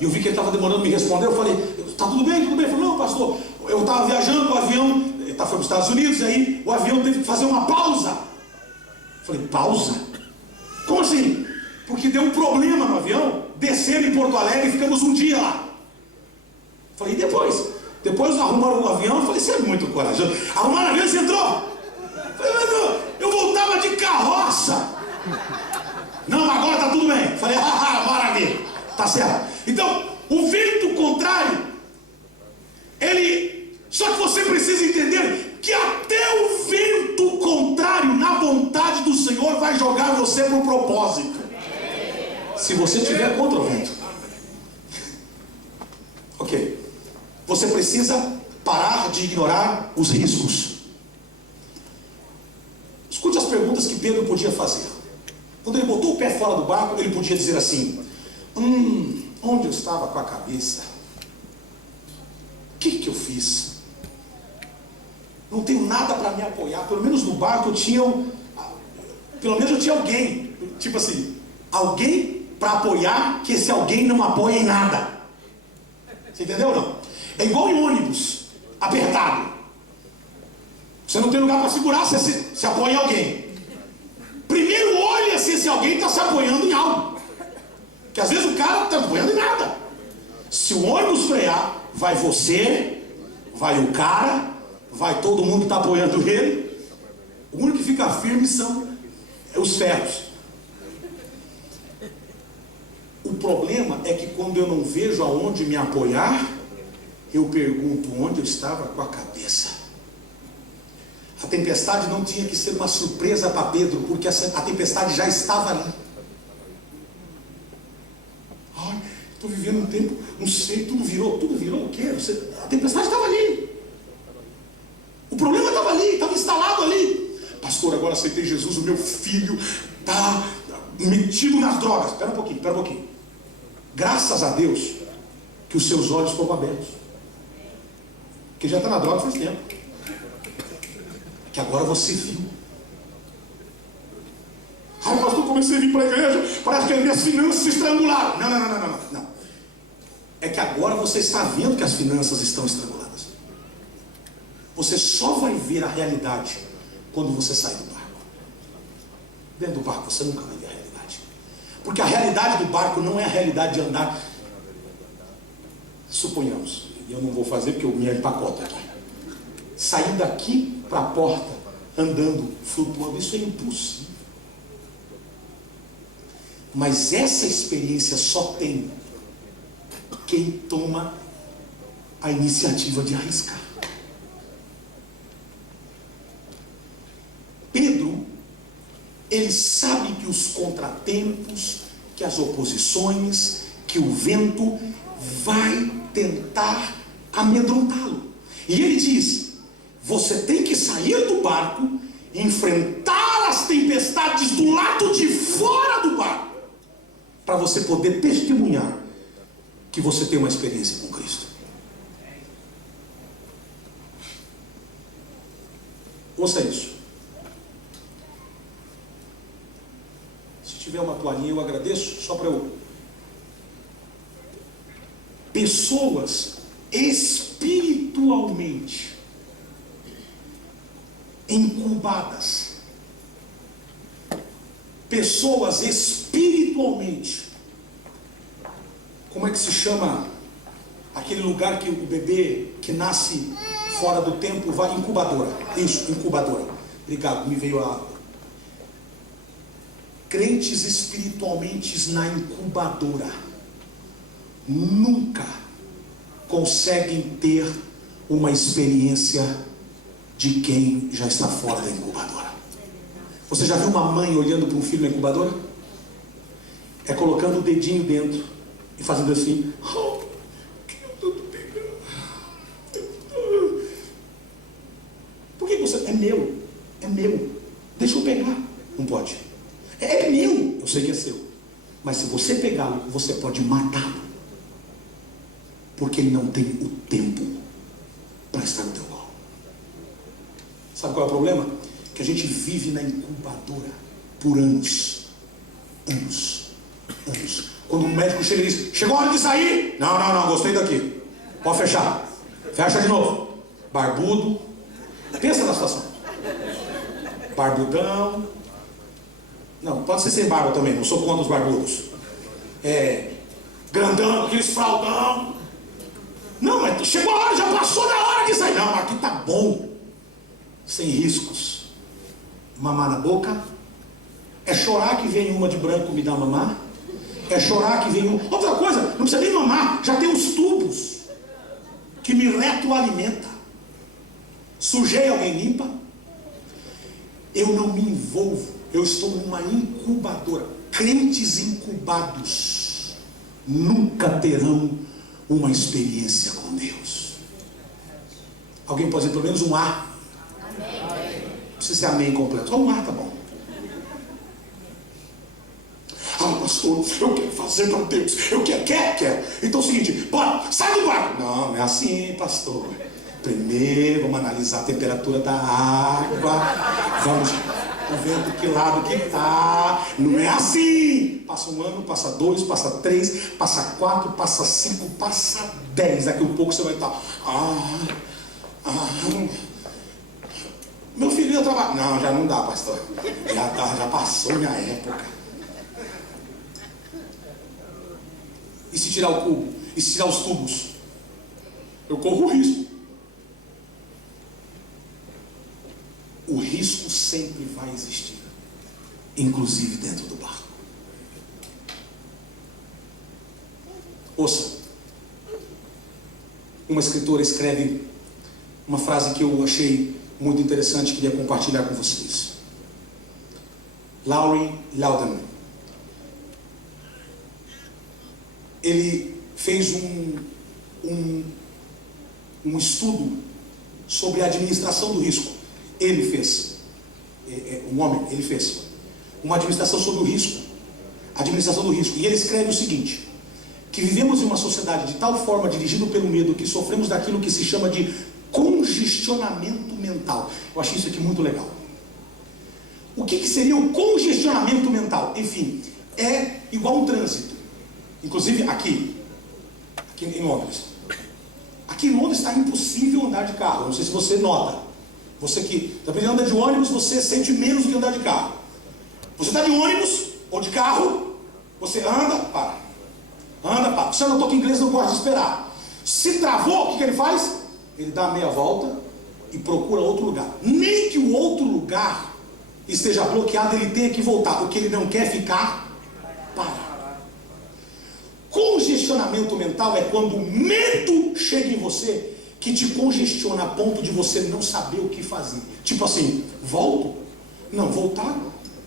e eu vi que ele estava demorando a me responder, eu falei, tá tudo bem? Ele falou, não pastor, eu estava viajando, o avião foi para os Estados Unidos, e aí o avião teve que fazer uma pausa. Falei, pausa? Como assim? Porque deu um problema no avião, desceram em Porto Alegre e ficamos um dia lá. Falei, e depois? Depois arrumaram o avião, falei, você é muito corajoso. Arrumaram o avião e você entrou? Falei, mas eu voltava de carroça. Não, agora tá tudo bem. Falei, maravilha, tá certo. Então, o vento contrário, só que você precisa entender que até o vento contrário na vontade do Senhor vai jogar você para o propósito. Se você tiver contra o vento. Ok. Você precisa parar de ignorar os riscos. Escute as perguntas que Pedro podia fazer. Quando ele botou o pé fora do barco, ele podia dizer assim: onde eu estava com a cabeça? O que eu fiz? Não tenho nada para me apoiar. Pelo menos no barco eu tinha alguém. Tipo assim, alguém para apoiar, que esse alguém não apoia em nada. Você entendeu ou não? É igual em ônibus apertado. Você não tem lugar para segurar, você se apoia em alguém. Primeiro olha se esse alguém está se apoiando em algo. Porque às vezes o cara não está apoiando em nada. Se o ônibus frear, vai você, vai o cara, vai todo mundo que está apoiando ele. O único que fica firme são os ferros. O problema é que quando eu não vejo aonde me apoiar, eu pergunto onde eu estava com a cabeça. A tempestade não tinha que ser uma surpresa para Pedro, porque a tempestade já estava ali. Ai, estou vivendo um tempo, não sei, tudo virou o quê? A tempestade estava ali. O problema estava ali, estava instalado ali. Pastor, agora aceitei Jesus, o meu filho está metido nas drogas. Espera um pouquinho. Graças a Deus que os seus olhos foram abertos. Porque já está na droga faz tempo. Que agora você viu. Ai, pastor, comecei a vir para a igreja, parece que as minhas finanças se estrangularam. Não. É que agora você está vendo que as finanças estão estranguladas. Você só vai ver a realidade quando você sair do barco. Dentro do barco você nunca vai ver a realidade. Porque a realidade do barco não é a realidade de andar. Suponhamos, eu não vou fazer porque eu me empacoto aqui. Sair daqui para a porta, andando, flutuando, isso é impossível. Mas essa experiência só tem quem toma a iniciativa de arriscar. Pedro, ele sabe que os contratempos, que as oposições, que o vento vai tentar amedrontá-lo. E ele diz: você tem que sair do barco, enfrentar as tempestades do lado de fora do barco, para você poder testemunhar que você tem uma experiência com Cristo. Ouça isso. Se tiver uma toalhinha eu agradeço, só para eu... Pessoas espiritualmente incubadas, pessoas espiritualmente, como é que se chama aquele lugar que o bebê que nasce fora do tempo vai? Incubadora. Isso, incubadora. Obrigado, me veio a... Crentes espiritualmente na incubadora nunca conseguem ter uma experiência de quem já está fora da incubadora. Você já viu uma mãe olhando para um filho na incubadora? É colocando o dedinho dentro e fazendo assim: oh, que eu estou pegando. Por que você... É meu, deixa eu pegar. Não pode. É meu, eu sei que é seu, mas se você pegá-lo, você pode matá-lo, porque ele não tem o tempo para estar no teu colo. Sabe qual é o problema? Que a gente vive na incubadora por anos. Quando o médico chega e diz: chegou a hora de sair. Não, gostei daqui, pode fechar. Fecha de novo. Barbudo, Pensa na situação. Barbudão. Não, pode ser sem barba também, não sou contra os barbudos. Grandão, aqueles fraldão. Não, mas chegou a hora, já passou da hora de sair. Não, aqui tá bom. Sem riscos. Mamar na boca. É chorar que vem uma de branco me dar mamar. É chorar que vem uma. Outra coisa, não precisa nem mamar, já tem os tubos que me retroalimenta. Sujei, alguém limpa. Eu não me envolvo. Eu estou numa incubadora. Crentes incubados nunca terão uma experiência com Deus. Alguém pode dizer pelo menos um A? Amém. Não precisa ser amém completo. Só um A tá bom. Ah, pastor, eu quero fazer para Deus. Eu quero. Então é o seguinte, bora, sai do barco. Não é assim, pastor. Primeiro vamos analisar a temperatura da água. Vamos ver do que lado que tá. Não é assim. Passa um ano, passa 2, passa 3, passa 4, passa 5, passa 10. Daqui a pouco você vai estar. Meu filho ia trabalhar. Não, já não dá, pastor. Já passou minha época. E se tirar o cubo? E se tirar os tubos? Eu corro o risco. O risco sempre vai existir, inclusive dentro do barco. Ouça, uma escritora escreve uma frase que eu achei muito interessante, queria compartilhar com vocês. Laurie Loudon. Ele fez um estudo sobre a administração do risco. Ele fez, ele fez uma administração sobre o risco, administração do risco. E ele escreve o seguinte: que vivemos em uma sociedade de tal forma dirigida pelo medo que sofremos daquilo que se chama de congestionamento mental. Eu achei isso aqui muito legal. O que seria o congestionamento mental? Enfim, é igual um trânsito. Inclusive aqui em Londres. Aqui em Londres está impossível andar de carro. Eu não sei se você nota. Você que também anda de ônibus, você sente menos do que andar de carro. Você está de ônibus ou de carro, você anda, para. Anda, para. Você não toca inglês, não pode esperar. Se travou, o que ele faz? Ele dá a meia volta e procura outro lugar. Nem que o outro lugar esteja bloqueado, ele tenha que voltar. O que ele não quer ficar, para. Congestionamento mental é quando o medo chega em você, que te congestiona a ponto de você não saber o que fazer. Tipo assim, volto? Não, voltar.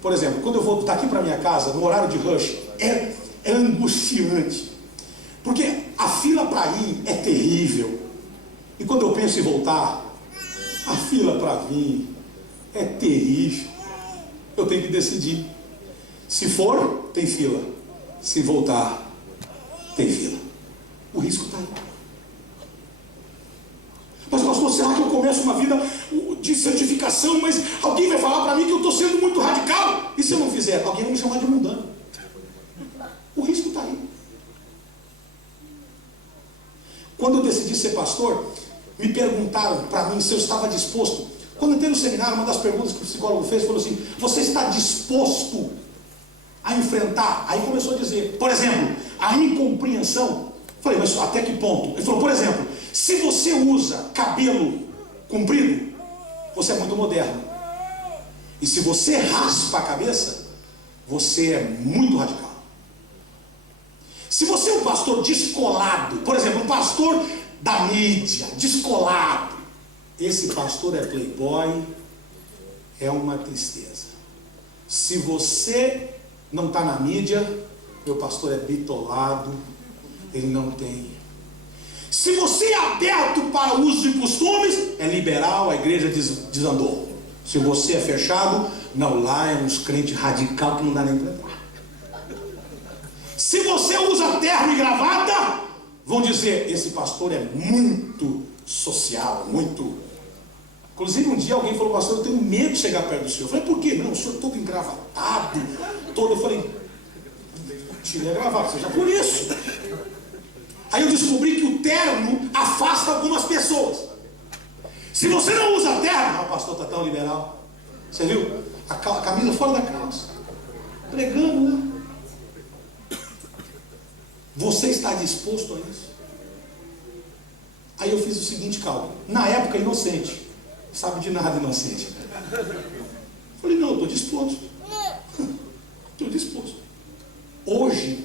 Por exemplo, quando eu vou daqui para minha casa, no horário de rush, é angustiante. Porque a fila para ir é terrível. E quando eu penso em voltar, a fila para vir é terrível. Eu tenho que decidir. Se for, tem fila. Se voltar, tem fila. O risco está aí. Mas pastor, será que eu começo uma vida de santificação, mas alguém vai falar para mim que eu estou sendo muito radical? E se eu não fizer? Alguém vai me chamar de mundano. O risco está aí. Quando eu decidi ser pastor, me perguntaram para mim se eu estava disposto. Quando eu entrei no seminário, uma das perguntas que o psicólogo fez falou assim: você está disposto a enfrentar? Aí começou a dizer, por exemplo, a incompreensão. Falei, mas até que ponto? Ele falou, por exemplo, se você usa cabelo comprido, você é muito moderno. E se você raspa a cabeça, você é muito radical. Se você é um pastor descolado, por exemplo, um pastor da mídia, descolado, esse pastor é playboy, é uma tristeza. Se você não está na mídia, meu pastor é bitolado, ele não tem. Se você é aberto para o uso de costumes, é liberal, a igreja desandou. Se você é fechado, não, lá é uns crentes radical que não dá nem para entrar. Se você usa terno e gravata, vão dizer, esse pastor é muito social, muito... Inclusive um dia alguém falou, pastor, eu tenho medo de chegar perto do senhor. Eu falei, por quê? Não, o senhor todo engravatado, todo... Eu falei, tirei a gravata, seja por isso. Aí eu descobri que o terno afasta algumas pessoas. Se você não usa terno, não, o pastor está tão liberal. Você viu? A camisa fora da calça. Pregando, né? Você está disposto a isso? Aí eu fiz o seguinte cálculo. Na época, inocente. Não sabe de nada, inocente. Falei, não, estou disposto. Estou disposto. Hoje,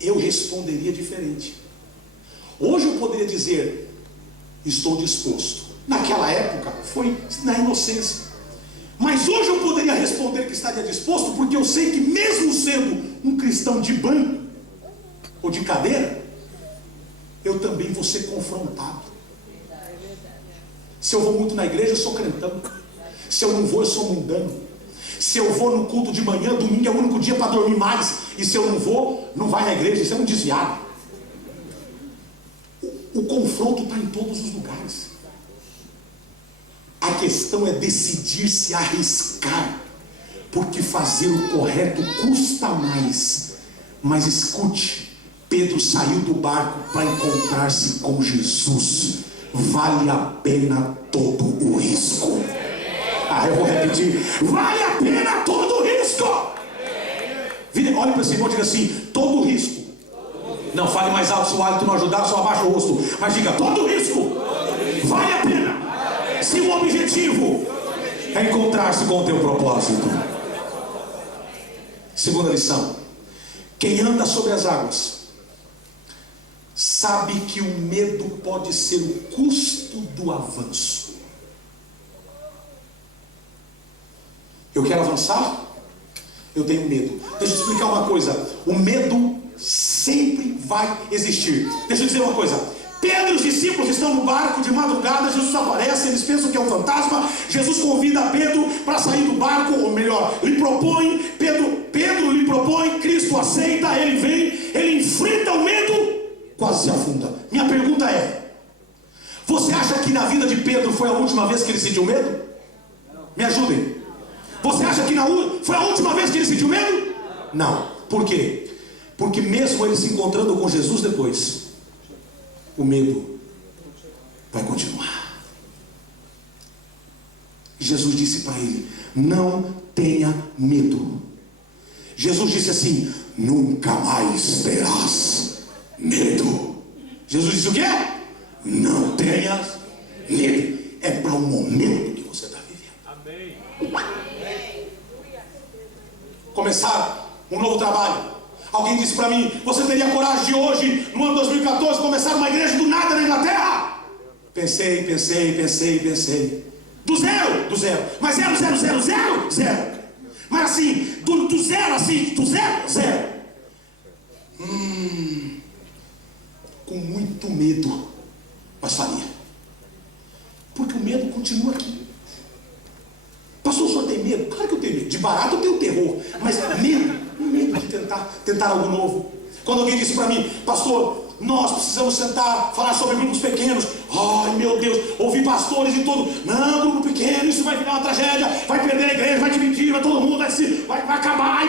eu responderia diferente. Hoje eu poderia dizer, estou disposto. Naquela época, foi na inocência. Mas hoje eu poderia responder que estaria disposto, porque eu sei que mesmo sendo um cristão de banco, ou de cadeira, eu também vou ser confrontado. Se eu vou muito na igreja, eu sou crentão. Se eu não vou, eu sou mundano. Se eu vou no culto de manhã, domingo é o único dia para dormir mais. E se eu não vou, não vai na igreja. Isso é um desviado. O confronto está em todos os lugares. A questão é decidir se arriscar, porque fazer o correto custa mais. Mas escute, Pedro saiu do barco para encontrar-se com Jesus. Vale a pena todo o risco. Eu vou repetir: vale a pena todo o risco. Olhe para esse irmão e diga assim: todo o risco. Não, fale mais alto. Se o hálito não ajudar, só abaixa o rosto. Mas diga: todo o risco vale a pena, se o objetivo é encontrar-se com o teu propósito. Segunda lição: quem anda sobre as águas sabe que o medo pode ser o custo do avanço. Eu quero avançar, eu tenho medo. Deixa eu explicar uma coisa: o medo sempre vai existir. Deixa eu dizer uma coisa: Pedro e os discípulos estão no barco de madrugada, Jesus aparece, eles pensam que é um fantasma. Jesus convida Pedro para sair do barco, ou melhor, lhe propõe, Pedro lhe propõe, Cristo aceita, ele vem, ele enfrenta o medo, quase se afunda. Minha pergunta é: você acha que na vida de Pedro foi a última vez que ele sentiu medo? Me ajudem. Você acha que foi a última vez que ele sentiu medo? Não. Por quê? Porque mesmo ele se encontrando com Jesus depois, o medo vai continuar. Jesus disse para ele: não tenha medo. Jesus disse assim: nunca mais terás medo. Jesus disse o quê? Não tenhas medo. É para o momento que você está vivendo. Amém. Começar um novo trabalho. Alguém disse para mim: você teria coragem de hoje, no ano 2014, começar uma igreja do nada na Inglaterra? Pensei. Do zero. Mas zero. Mas assim, do zero, assim, do zero. Com muito medo, mas faria. Porque o medo continua aqui. Pastor, o senhor tem medo? Claro que eu tenho medo. De barato eu tenho terror. Mas medo de tentar algo novo. Quando alguém disse para mim: pastor, nós precisamos sentar, falar sobre grupos pequenos. Ai meu Deus, ouvi pastores e tudo. Não, grupo pequeno, isso vai virar uma tragédia. Vai perder a igreja, vai dividir, vai todo mundo, vai acabar.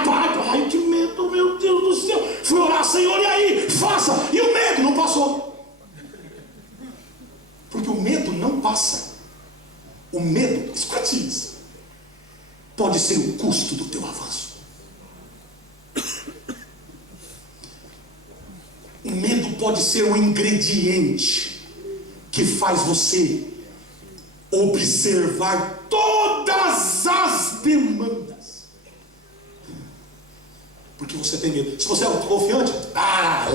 Ai, que medo, meu Deus do céu. Fui orar: Senhor, e aí? Faça. E o medo não passou. Porque o medo não passa. O medo, escute isso, pode ser o custo do teu avanço. O medo pode ser um ingrediente que faz você observar todas as demandas. Porque você tem medo. Se você é autoconfiante,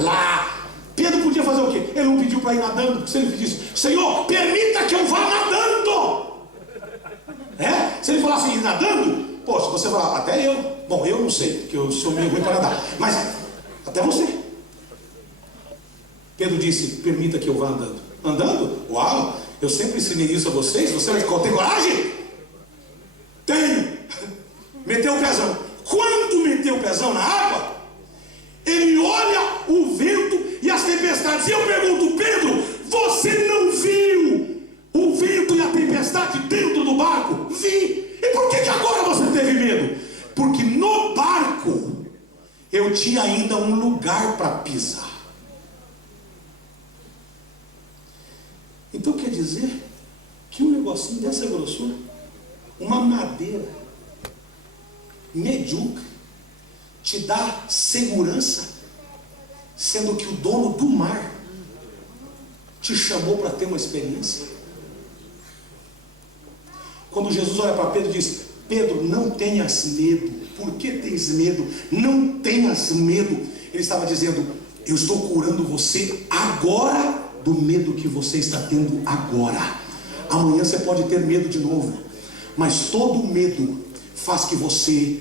lá. Pedro podia fazer o quê? Ele não pediu para ir nadando. Se ele pedisse: Senhor, permita que eu vá nadando. Se ele falasse ir nadando, se você falar: até eu. Bom, eu não sei, porque eu sou meio ruim para nadar. Mas até você. Pedro disse: permita que eu vá andando. Andando? Uau! Eu sempre ensinei isso a vocês. Você tem coragem? Tenho. Meteu o pezão. Quando meteu o pezão na água, ele olha o vento e as tempestades. E eu pergunto: Pedro, você não viu o vento e a tempestade dentro do barco? Vi. E por que agora você teve medo? Porque no barco eu tinha ainda um lugar para pisar. Então quer dizer que um negocinho dessa grossura, uma madeira medíocre, te dá segurança, sendo que o dono do mar te chamou para ter uma experiência? Quando Jesus olha para Pedro e diz: Pedro, não tenhas medo. Por que tens medo? Não tenhas medo. Ele estava dizendo: eu estou curando você agora do medo que você está tendo agora. Amanhã você pode ter medo de novo, mas todo medo faz que você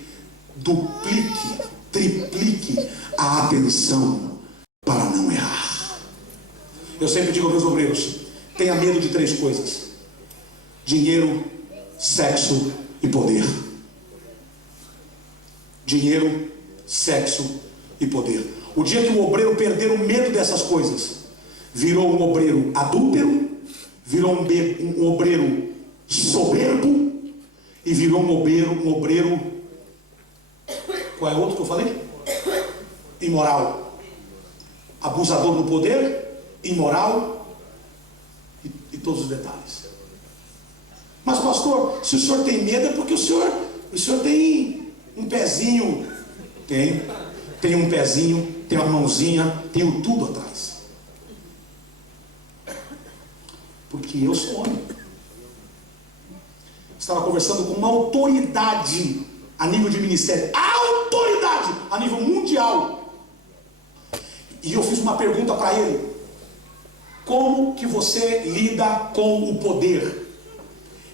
duplique, triplique a atenção para não errar. Eu sempre digo aos meus obreiros: tenha medo de 3 coisas: dinheiro, sexo e poder. Dinheiro, sexo e poder. O dia que o obreiro perder o medo dessas coisas, virou um obreiro adúltero, virou um obreiro soberbo e virou um obreiro, qual é o outro que eu falei? Imoral. Abusador do poder, imoral e todos os detalhes. Mas pastor, se o senhor tem medo é porque o senhor tem um pezinho. Tem um pezinho, tem uma mãozinha, tenho tudo atrás. Porque eu sou homem. Estava conversando com uma autoridade a nível de ministério, autoridade a nível mundial, e eu fiz uma pergunta para ele: como que você lida com o poder?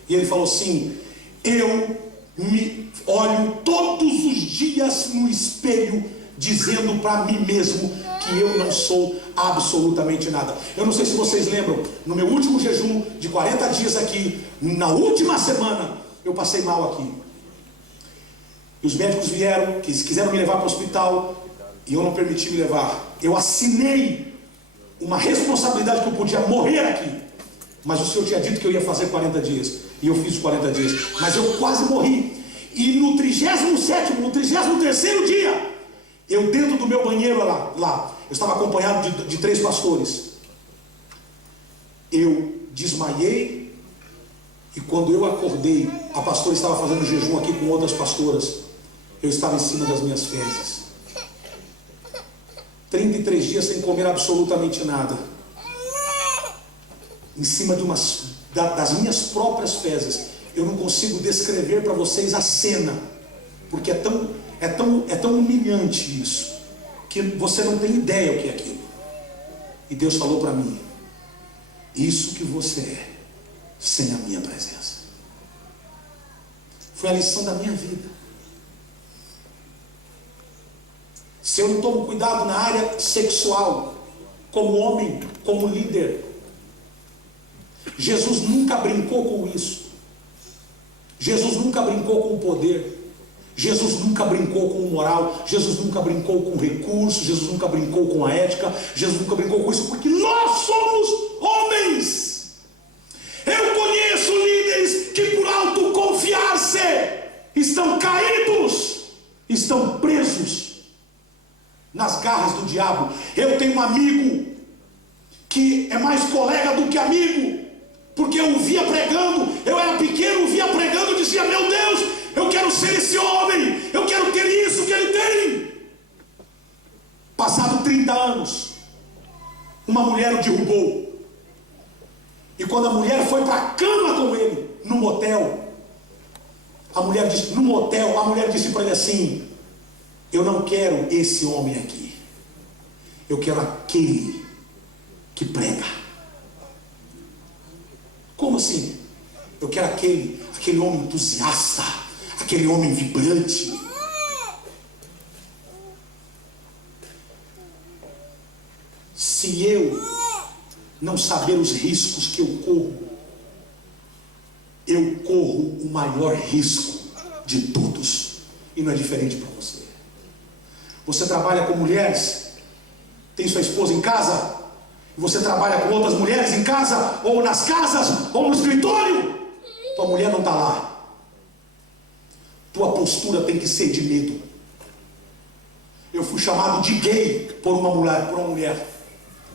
E ele falou assim: eu me olho todos os dias no espelho, dizendo para mim mesmo que eu não sou absolutamente nada. Eu não sei se vocês lembram, no meu último jejum de 40 dias aqui, na última semana, eu passei mal aqui. E os médicos vieram, quiseram me levar para o hospital, e eu não permiti me levar. Eu assinei uma responsabilidade que eu podia morrer aqui, mas o Senhor tinha dito que eu ia fazer 40 dias, e eu fiz os 40 dias, mas eu quase morri. E no 37º, no 33º dia, eu dentro do meu banheiro lá, eu estava acompanhado de 3 pastores. Eu desmaiei, e quando eu acordei, a pastora estava fazendo jejum aqui com outras pastoras. Eu estava em cima das minhas fezes. 33 dias sem comer absolutamente nada. Em cima das minhas próprias fezes. Eu não consigo descrever para vocês a cena, porque é tão humilhante isso, que você não tem ideia o que é aquilo. E Deus falou para mim: isso que você é, sem a minha presença. Foi a lição da minha vida. Se eu não tomo cuidado na área sexual, como homem, como líder, Jesus nunca brincou com isso. Jesus nunca brincou com o poder. Jesus nunca brincou com o moral. Jesus nunca brincou com o recurso. Jesus nunca brincou com a ética. Jesus nunca brincou com isso, porque nós somos homens. Eu conheço líderes que por autoconfiar-se estão caídos, estão presos nas garras do diabo. Eu tenho um amigo que é mais colega do que amigo, porque eu o via pregando, eu era pequeno, o via pregando e dizia: meu Deus, eu quero ser esse homem, eu quero ter isso que ele tem. Passado 30 anos, uma mulher o derrubou, e quando a mulher foi para a cama com ele, no motel, a mulher disse para ele assim: eu não quero esse homem aqui, eu quero aquele que prega. Como assim? Eu quero aquele homem entusiasta, aquele homem vibrante. Se eu não saber os riscos que eu corro o maior risco de todos. E não é diferente para você. Você trabalha com mulheres, tem sua esposa em casa, você trabalha com outras mulheres em casa, ou nas casas, ou no escritório, tua mulher não está lá. Tua postura tem que ser de medo. Eu fui chamado de gay por uma mulher,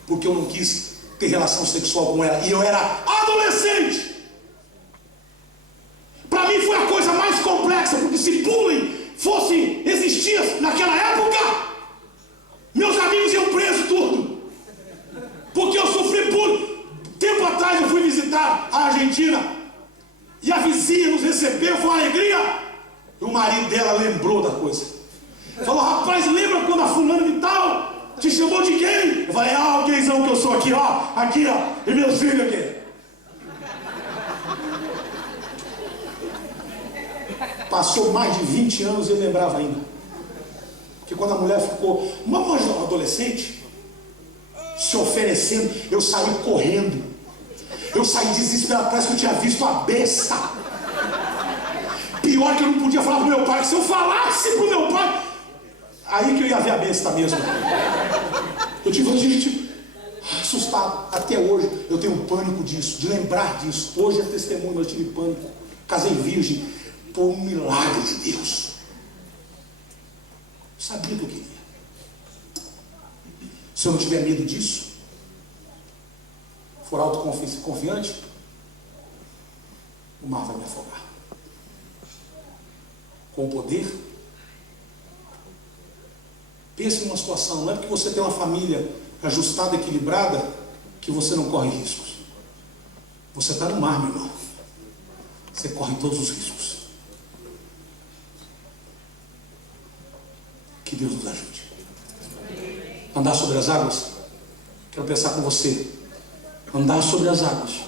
porque eu não quis ter relação sexual com ela, e eu era adolescente. mim foi a coisa mais complexa, porque se bullying existia naquela época, meus amigos iam presos tudo, porque eu sofri bullying. Tempo atrás eu fui visitar a Argentina e a vizinha nos recebeu, foi uma alegria. E o marido dela lembrou da coisa, falou: rapaz, lembra quando a fulana de tal te chamou de gay? Eu falei: o gaysão que eu sou aqui, aqui, e meus filhos aqui. Passou mais de 20 anos e eu lembrava ainda. Porque quando a mulher ficou uma adolescente se oferecendo, eu saí correndo. Eu saí desesperado, parece que eu tinha visto a besta. Pior que eu não podia falar pro meu pai, que se eu falasse pro meu pai, aí que eu ia ver a besta mesmo. Eu tive gente assustado. Até hoje eu tenho pânico disso, de lembrar disso. Hoje é testemunho, eu tive pânico. Casei virgem por um milagre de Deus. Eu sabia o que eu queria. Se eu não tiver medo disso, for autoconfiante, o mar vai me afogar. Com o poder, pense numa situação, não é porque você tem uma família ajustada, equilibrada, que você não corre riscos. Você está no mar, meu irmão. Você corre todos os riscos. Que Deus nos ajude. Andar sobre as águas, quero pensar com você. Andar sobre as águas,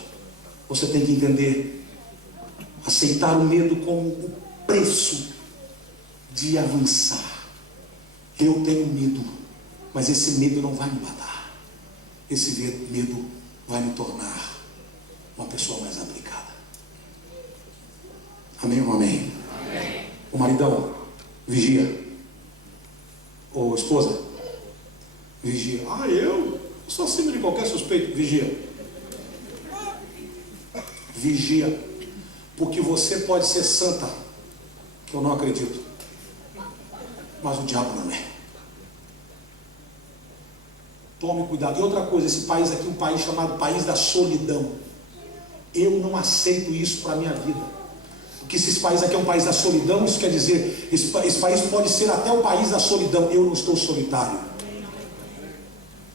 você tem que entender, aceitar o medo como o preço de avançar. Eu tenho medo, mas esse medo não vai me matar. Esse medo vai me tornar uma pessoa mais aplicada. Amém ou não amém? Amém. O maridão, vigia. Ô esposa, vigia. Eu sou acima de qualquer suspeito. Vigia. Vigia. Porque você pode ser santa, que eu não acredito, mas o diabo não é. Tome cuidado. E outra coisa, esse país aqui é um país chamado país da solidão. Eu não aceito isso para a minha vida. Porque se esse país aqui é um país da solidão, isso quer dizer, esse país pode ser até o país da solidão. Eu não estou solitário.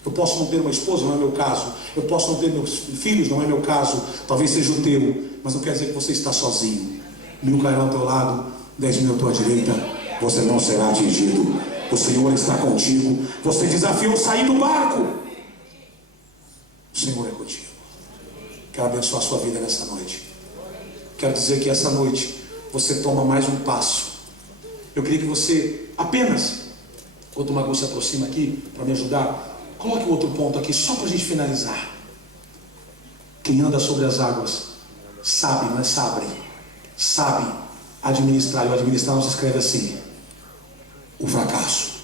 Eu posso não ter uma esposa, não é meu caso. Eu posso não ter meus filhos, não é meu caso. Talvez seja o teu, mas não quer dizer que você está sozinho. 1000 cairão ao teu lado, 10.000 à tua direita. Você não será atingido. O Senhor está contigo. Você desafiou sair do barco. O Senhor é contigo. Quero abençoar a sua vida nessa noite. Quero dizer que essa noite você toma mais um passo. Eu queria que você apenas, enquanto o Magu se aproxima aqui para me ajudar, coloque o outro ponto aqui só para a gente finalizar. Quem anda sobre as águas sabe, não é sabe administrar. E o administrar não se escreve assim: o fracasso.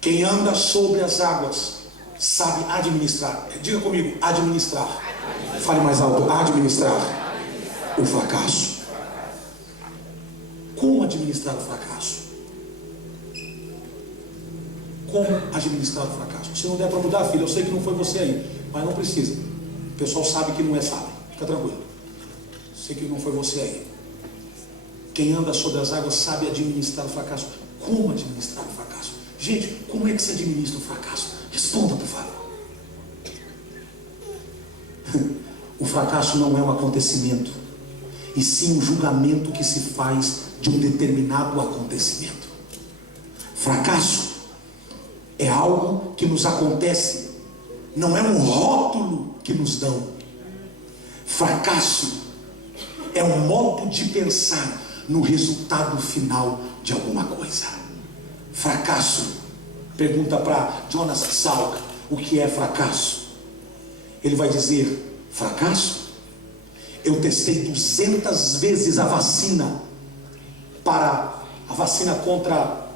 Quem anda sobre as águas sabe administrar. Diga comigo: administrar. Fale mais alto: administrar o fracasso. Como administrar o fracasso? Como administrar o fracasso? Se não der para mudar, filho, eu sei que não foi você aí, mas não precisa. O pessoal sabe que não é sábio. Fica tranquilo. Sei que não foi você aí. Quem anda sobre as águas sabe administrar o fracasso. Como administrar o fracasso? Gente, como é que se administra o fracasso? Responda, por favor. O fracasso não é um acontecimento, e sim um julgamento que se faz de um determinado acontecimento. Fracasso é algo que nos acontece, não é um rótulo que nos dão. Fracasso é um modo de pensar no resultado final de alguma coisa. Fracasso, pergunta para Jonas Salk o que é fracasso. Ele vai dizer: fracasso? Eu testei 200 vezes a vacina contra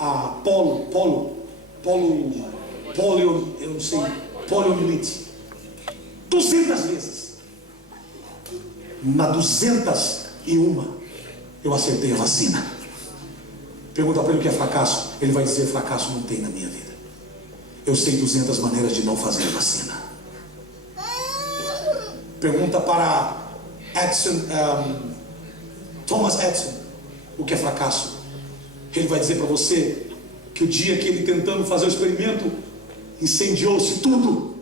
a poliomielite. 200 vezes. Na 201 eu acertei a vacina. Pergunta para ele o que é fracasso. Ele vai dizer: fracasso não tem na minha vida. Eu sei 200 maneiras de não fazer a vacina. Pergunta para Thomas Edison, o que é fracasso. Ele vai dizer para você que o dia que ele tentando fazer o experimento, incendiou-se tudo.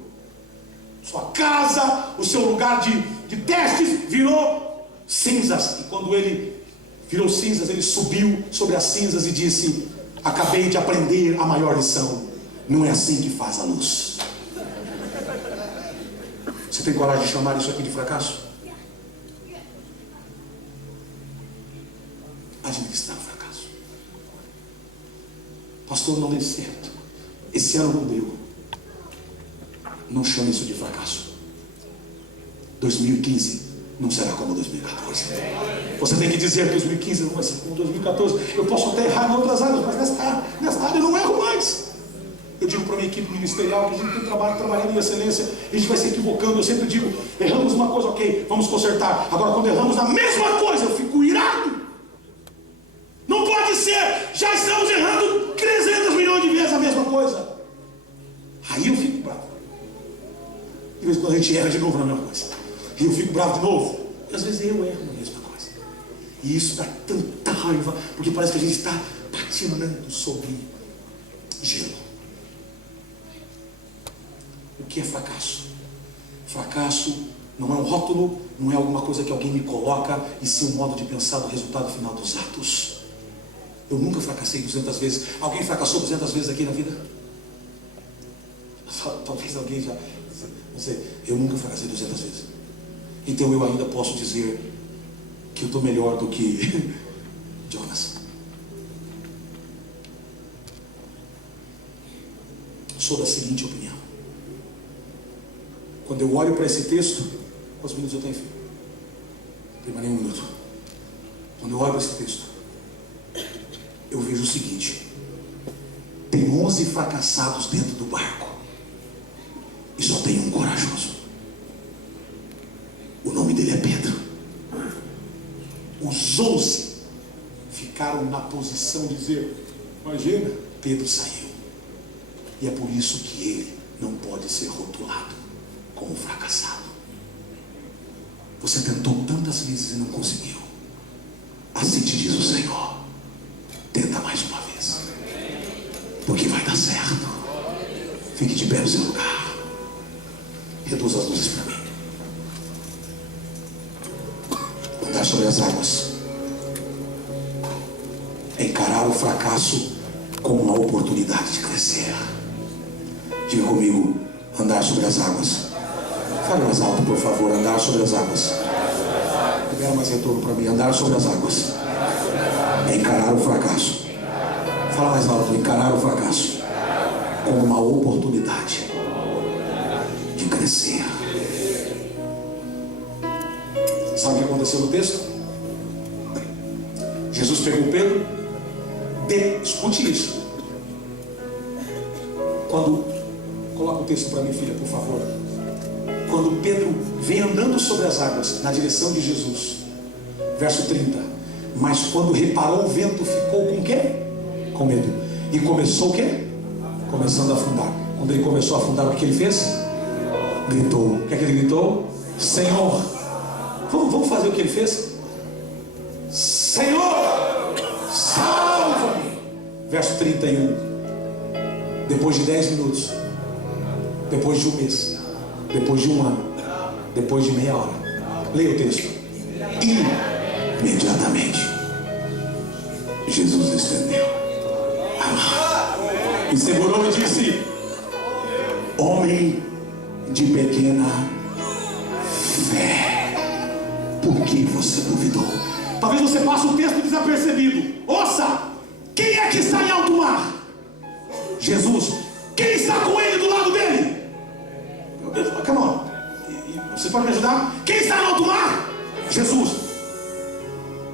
Sua casa, o seu lugar de testes virou cinzas. E quando ele virou cinzas, ele subiu sobre as cinzas e disse: acabei de aprender a maior lição. Não é assim que faz a luz. Você tem coragem de chamar isso aqui de fracasso? Administrar o fracasso. Pastor, não deu certo. Esse ano não deu. Não chame isso de fracasso. 2015 não será como 2014. Você tem que dizer que 2015 não vai ser como 2014. Eu posso até errar em outras áreas, mas nesta área eu não erro mais. Eu digo para a minha equipe ministerial que a gente tem trabalhando em excelência, a gente vai se equivocando. Eu sempre digo: erramos uma coisa, ok, vamos consertar. Agora, quando erramos na mesma coisa, eu fico irado. Não pode ser, já estamos errando 300 milhões de vezes a mesma coisa. Aí eu fico bravo. De vez em quando a gente erra de novo na mesma coisa, e eu fico bravo de novo. E às vezes eu erro na mesma coisa. E isso dá tanta raiva, porque parece que a gente está patinando sobre gelo. O que é fracasso? Fracasso não é um rótulo, não é alguma coisa que alguém me coloca, e sim um modo de pensar do resultado final dos atos. Eu nunca fracassei 200 vezes. Alguém fracassou 200 vezes aqui na vida? Talvez alguém já. Não sei, eu nunca fracassei 200 vezes. Então eu ainda posso dizer que eu estou melhor do que Jonas. Sou da seguinte opinião. Quando eu olho para esse texto, quantos minutos eu tenho, filho? Tem mais nenhum minuto. Quando eu olho para esse texto, eu vejo o seguinte: tem 11 fracassados dentro do barco e só tem um corajoso. O nome dele é Pedro. Os 11 ficaram na posição de dizer: imagina, Pedro saiu. E é por isso que ele não pode ser rotulado como fracassado. Você tentou tantas vezes e não conseguiu. Assim te diz o Senhor: tenta mais uma vez, porque vai dar certo. Fique de pé no seu lugar. Reduza as luzes para mim. Andar sobre as águas. Encarar o fracasso como uma oportunidade de crescer. Diga comigo: andar sobre as águas. Fale mais alto, por favor. Andar sobre as águas. Libera mais retorno para mim. Andar sobre as águas. Encarar o fracasso. Fala mais alto. Encarar o fracasso como uma oportunidade de crescer. Sabe o que aconteceu no texto? Jesus pegou Pedro. Escute isso. Coloca o texto para mim, filha, por favor. Quando Pedro vem andando sobre as águas na direção de Jesus, verso 30. Mas quando reparou o vento, ficou com o quê? Com medo. E começou o quê? Começando a afundar. Quando ele começou a afundar, o que ele fez? Gritou. O que é que ele gritou? Senhor. Vamos fazer o que ele fez? Senhor, salva-me. Verso 31. Depois de 10 minutos, depois de um mês, depois de um ano, depois de meia hora, leia o texto. Imediatamente Jesus estendeu a mão e segurou e disse: homem de pequena fé, por que você duvidou? Talvez você passe o texto desapercebido. Ouça, quem é que está em alto mar? Jesus. Quem está com ele do lado dele? Come on. Você pode me ajudar? Quem está no alto mar? Jesus.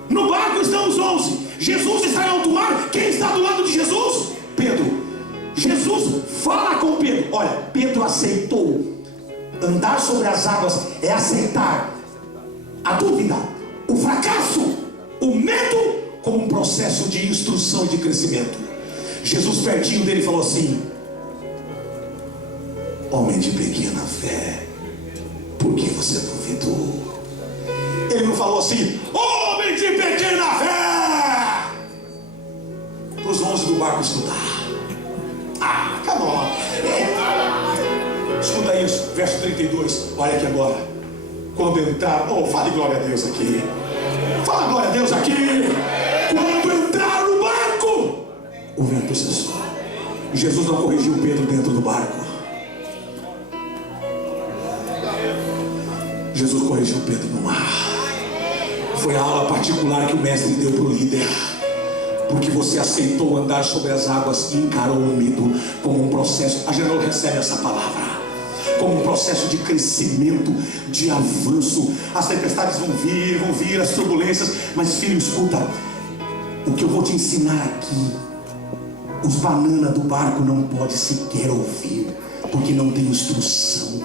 No barco estão os 11. Jesus está em alto mar. Quem está do lado de Jesus? Pedro. Jesus fala com Pedro. Olha, Pedro aceitou. Andar sobre as águas é aceitar a dúvida, o fracasso, o medo como um processo de instrução e de crescimento. Jesus pertinho dele falou assim: homem de pequena fé, por que você duvidou? falou assim: homem de pequena fé, para os 11 do barco escutar. Ah, come on. Escuta isso, verso 32. Olha aqui agora. Quando entrar, fale glória a Deus aqui. Fala glória a Deus aqui. Quando entrar no barco, o vento cessou. Jesus não corrigiu Pedro dentro do barco. Jesus corrigiu Pedro no mar. Foi a aula particular que o mestre deu para o líder. Porque você aceitou andar sobre as águas e encarou o medo como um processo. A Janel recebe essa palavra como um processo de crescimento, de avanço. As tempestades vão vir, as turbulências. Mas filho, escuta, o que eu vou te ensinar aqui, os bananas do barco não podem sequer ouvir, porque não tem instrução.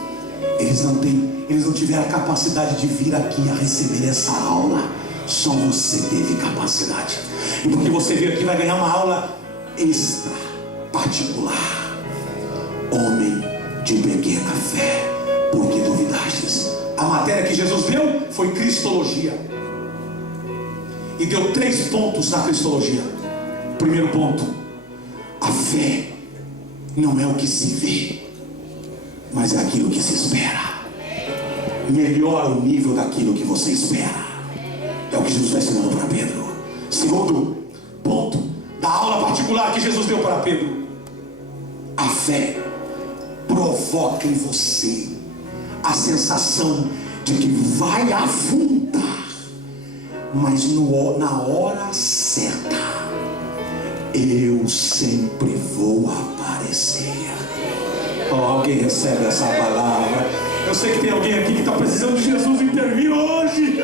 Eles não tiveram a capacidade de vir aqui a receber essa aula. Só você teve capacidade. E porque você veio aqui, vai ganhar uma aula extra, particular. Homem de pequena fé, por que duvidastes? A matéria que Jesus deu foi cristologia. E deu 3 pontos na cristologia. Primeiro ponto: a fé não é o que se vê, mas é aquilo que se espera. Melhora o nível daquilo que você espera. É o que Jesus está ensinando para Pedro. Segundo ponto da aula particular que Jesus deu para Pedro: a fé provoca em você a sensação de que vai afundar, mas na hora certa eu sempre vou aparecer. Alguém recebe essa palavra? Eu sei que tem alguém aqui que está precisando de Jesus intervir hoje.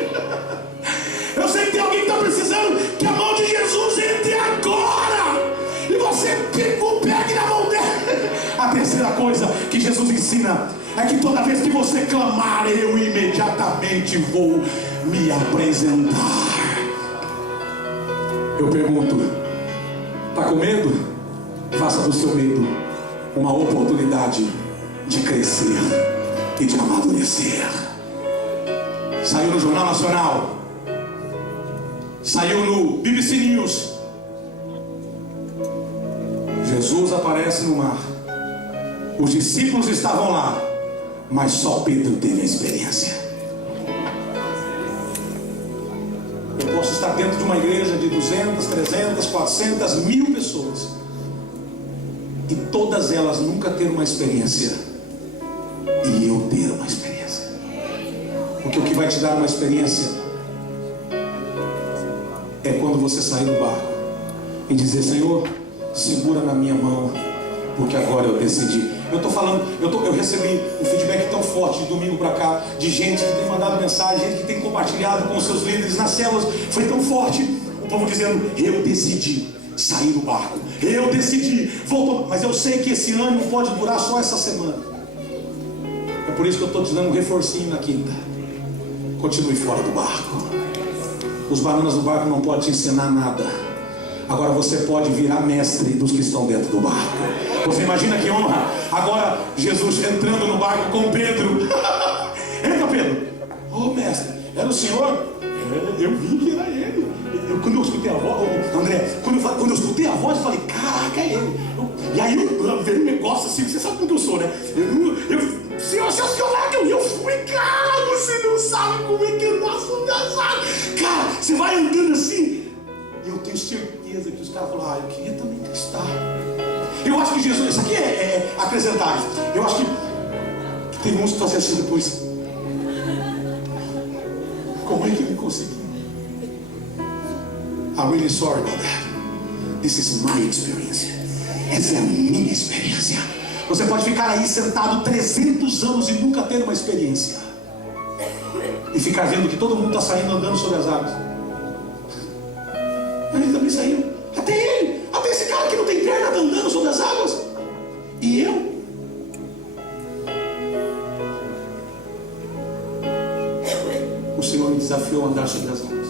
Eu sei que tem alguém que está precisando que a mão de Jesus entre agora. E você pegue na mão dele. A terceira coisa que Jesus ensina é que toda vez que você clamar, eu imediatamente vou me apresentar. Eu pergunto: está com medo? Faça do seu medo uma oportunidade de crescer e de amadurecer. Saiu no Jornal Nacional, saiu no BBC News. Jesus aparece no mar. Os discípulos estavam lá, mas só Pedro teve a experiência. Eu posso estar dentro de uma igreja de 200, 300, 400, 1000 pessoas, e todas elas nunca ter uma experiência, e eu ter uma experiência. Porque o que vai te dar uma experiência é quando você sair do barco e dizer: Senhor, segura na minha mão, porque agora eu decidi. Eu recebi um feedback tão forte de domingo para cá, de gente que tem mandado mensagem, gente que tem compartilhado com os seus líderes nas células. Foi tão forte, o povo dizendo: eu decidi sair do barco, eu decidi, voltou. Mas eu sei que esse ânimo pode durar só essa semana. É por isso que eu estou te dando um reforcinho na quinta. Continue fora do barco. Os bananas do barco não podem te ensinar nada. Agora você pode virar mestre dos que estão dentro do barco. Você imagina que honra. Agora Jesus entrando no barco com Pedro. Entra, Pedro. Mestre, era o senhor? Eu vi que era ele. Quando eu escutei a voz, André, quando eu escutei a voz, eu falei: caraca, é ele. E aí veio um negócio assim, você sabe como eu sou, né? Senhor, eu fui, cara, você não sabe como é que é nosso engraçado. Cara, você vai andando assim, e eu tenho certeza que os caras falam: eu queria também testar. Eu acho que Jesus, isso aqui é acrescentar. Eu acho que tem uns que fazem assim depois: como é que ele conseguiu? I'm really sorry about that. This is my experience. Essa é a minha experiência. Você pode ficar aí sentado 300 anos e nunca ter uma experiência, e ficar vendo que todo mundo está saindo andando sobre as águas. Mas ele também saiu. Até ele, até esse cara que não tem perna está andando sobre as águas. E eu? O Senhor me desafiou a andar sobre as águas.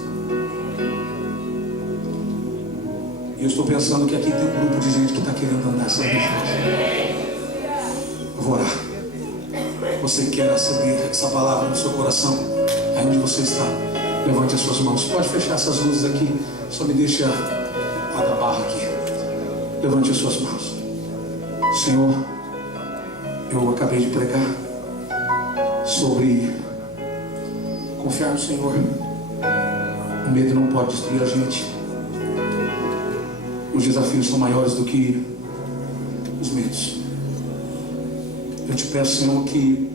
E eu estou pensando que aqui tem um grupo de gente que está querendo andar sobre as águas. Eu vou orar. Você quer receber essa palavra no seu coração, aí onde você está? Levante as suas mãos. Pode fechar essas luzes aqui. Só me deixa a da barra aqui. Levante as suas mãos. Senhor, eu acabei de pregar sobre confiar no Senhor. O medo não pode destruir a gente. Os desafios são maiores do que os medos. Eu te peço, Senhor, que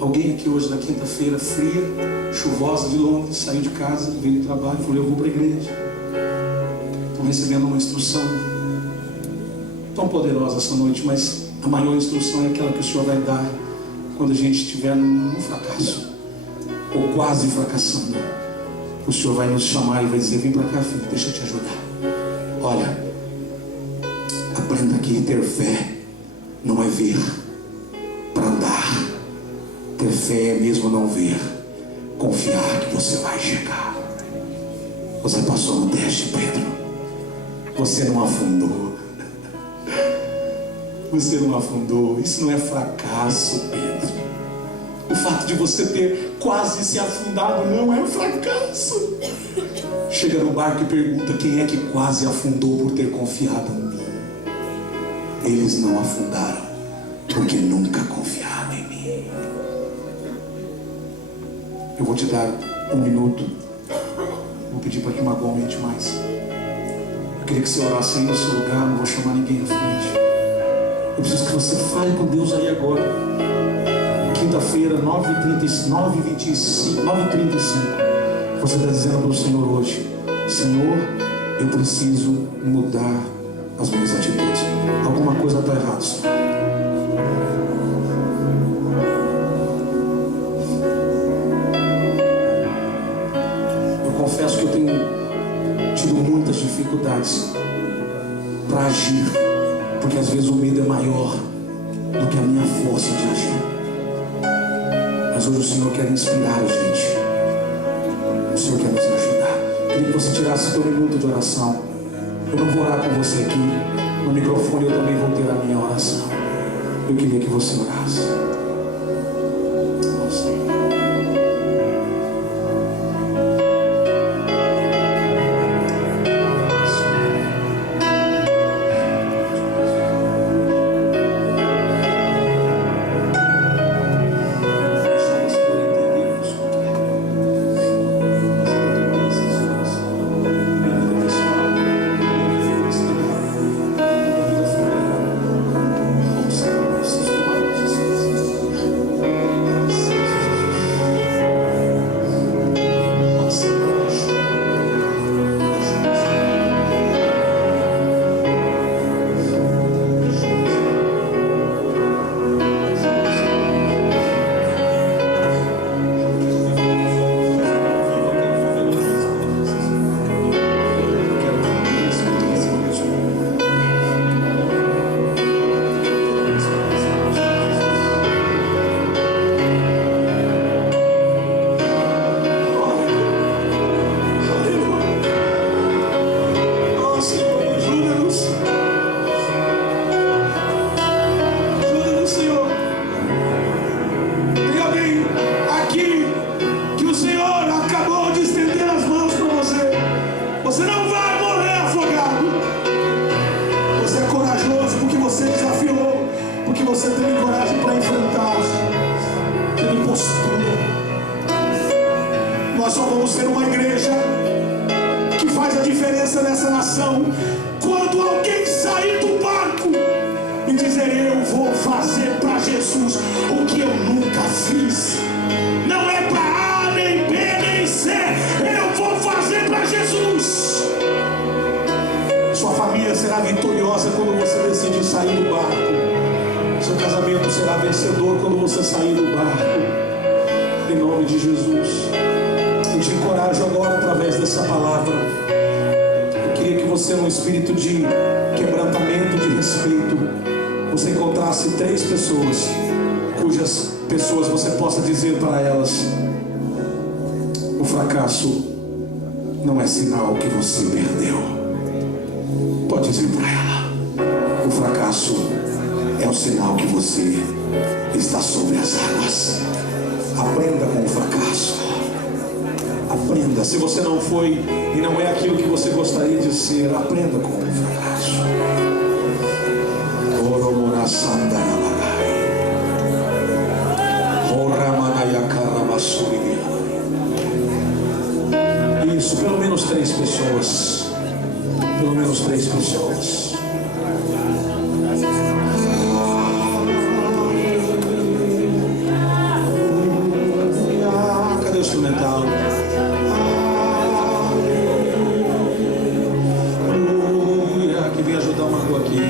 alguém aqui hoje na quinta-feira fria, chuvosa de Londres, saiu de casa, veio do trabalho e falou: eu vou para a igreja. Estou recebendo uma instrução tão poderosa essa noite, mas a maior instrução é aquela que o Senhor vai dar quando a gente estiver num fracasso, ou quase fracassando. O Senhor vai nos chamar e vai dizer: vem para cá, filho, deixa eu te ajudar. Olha, aprenda que ter fé não é ver para andar. Ter fé é mesmo não ver, confiar que você vai chegar. Você passou no teste, Pedro. Você não afundou. Você não afundou. Isso não é fracasso, Pedro. O fato de você ter quase se afundado não é fracasso. Chega no barco e pergunta: quem é que quase afundou por ter confiado em mim? Eles não afundaram porque nunca confiaram em mim. Eu vou te dar 1 minuto. Vou pedir para que Magon aumente mais. Eu queria que você orasse aí no seu lugar. Não vou chamar ninguém à frente. Eu preciso que você fale com Deus aí agora. Quinta-feira, 9h35. Você está dizendo para o Senhor hoje: Senhor, eu preciso mudar as minhas atitudes. Alguma coisa está errada, Senhor. Eu confesso que eu tenho tido muitas dificuldades para agir, porque às vezes o medo é maior do que a minha força de agir. Mas hoje o Senhor quer inspirar a gente. O Senhor quer nos ajudar. Eu queria que você tirasse seu minuto de oração. Eu não vou orar com você aqui no microfone, eu também vou ter a minha oração. Eu queria que você orasse. Não é sinal que você perdeu. Pode dizer para ela: o fracasso é o sinal que você está sobre as águas. Aprenda com o fracasso. Aprenda. Se você não foi e não é aquilo que você gostaria de ser, aprenda com o fracasso. Isso, pelo menos 3 pessoas. Pelo menos 3 pessoas. Cadê o instrumental? Aleluia, que vem ajudar uma rua aqui.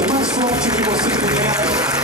O mais forte que você puder.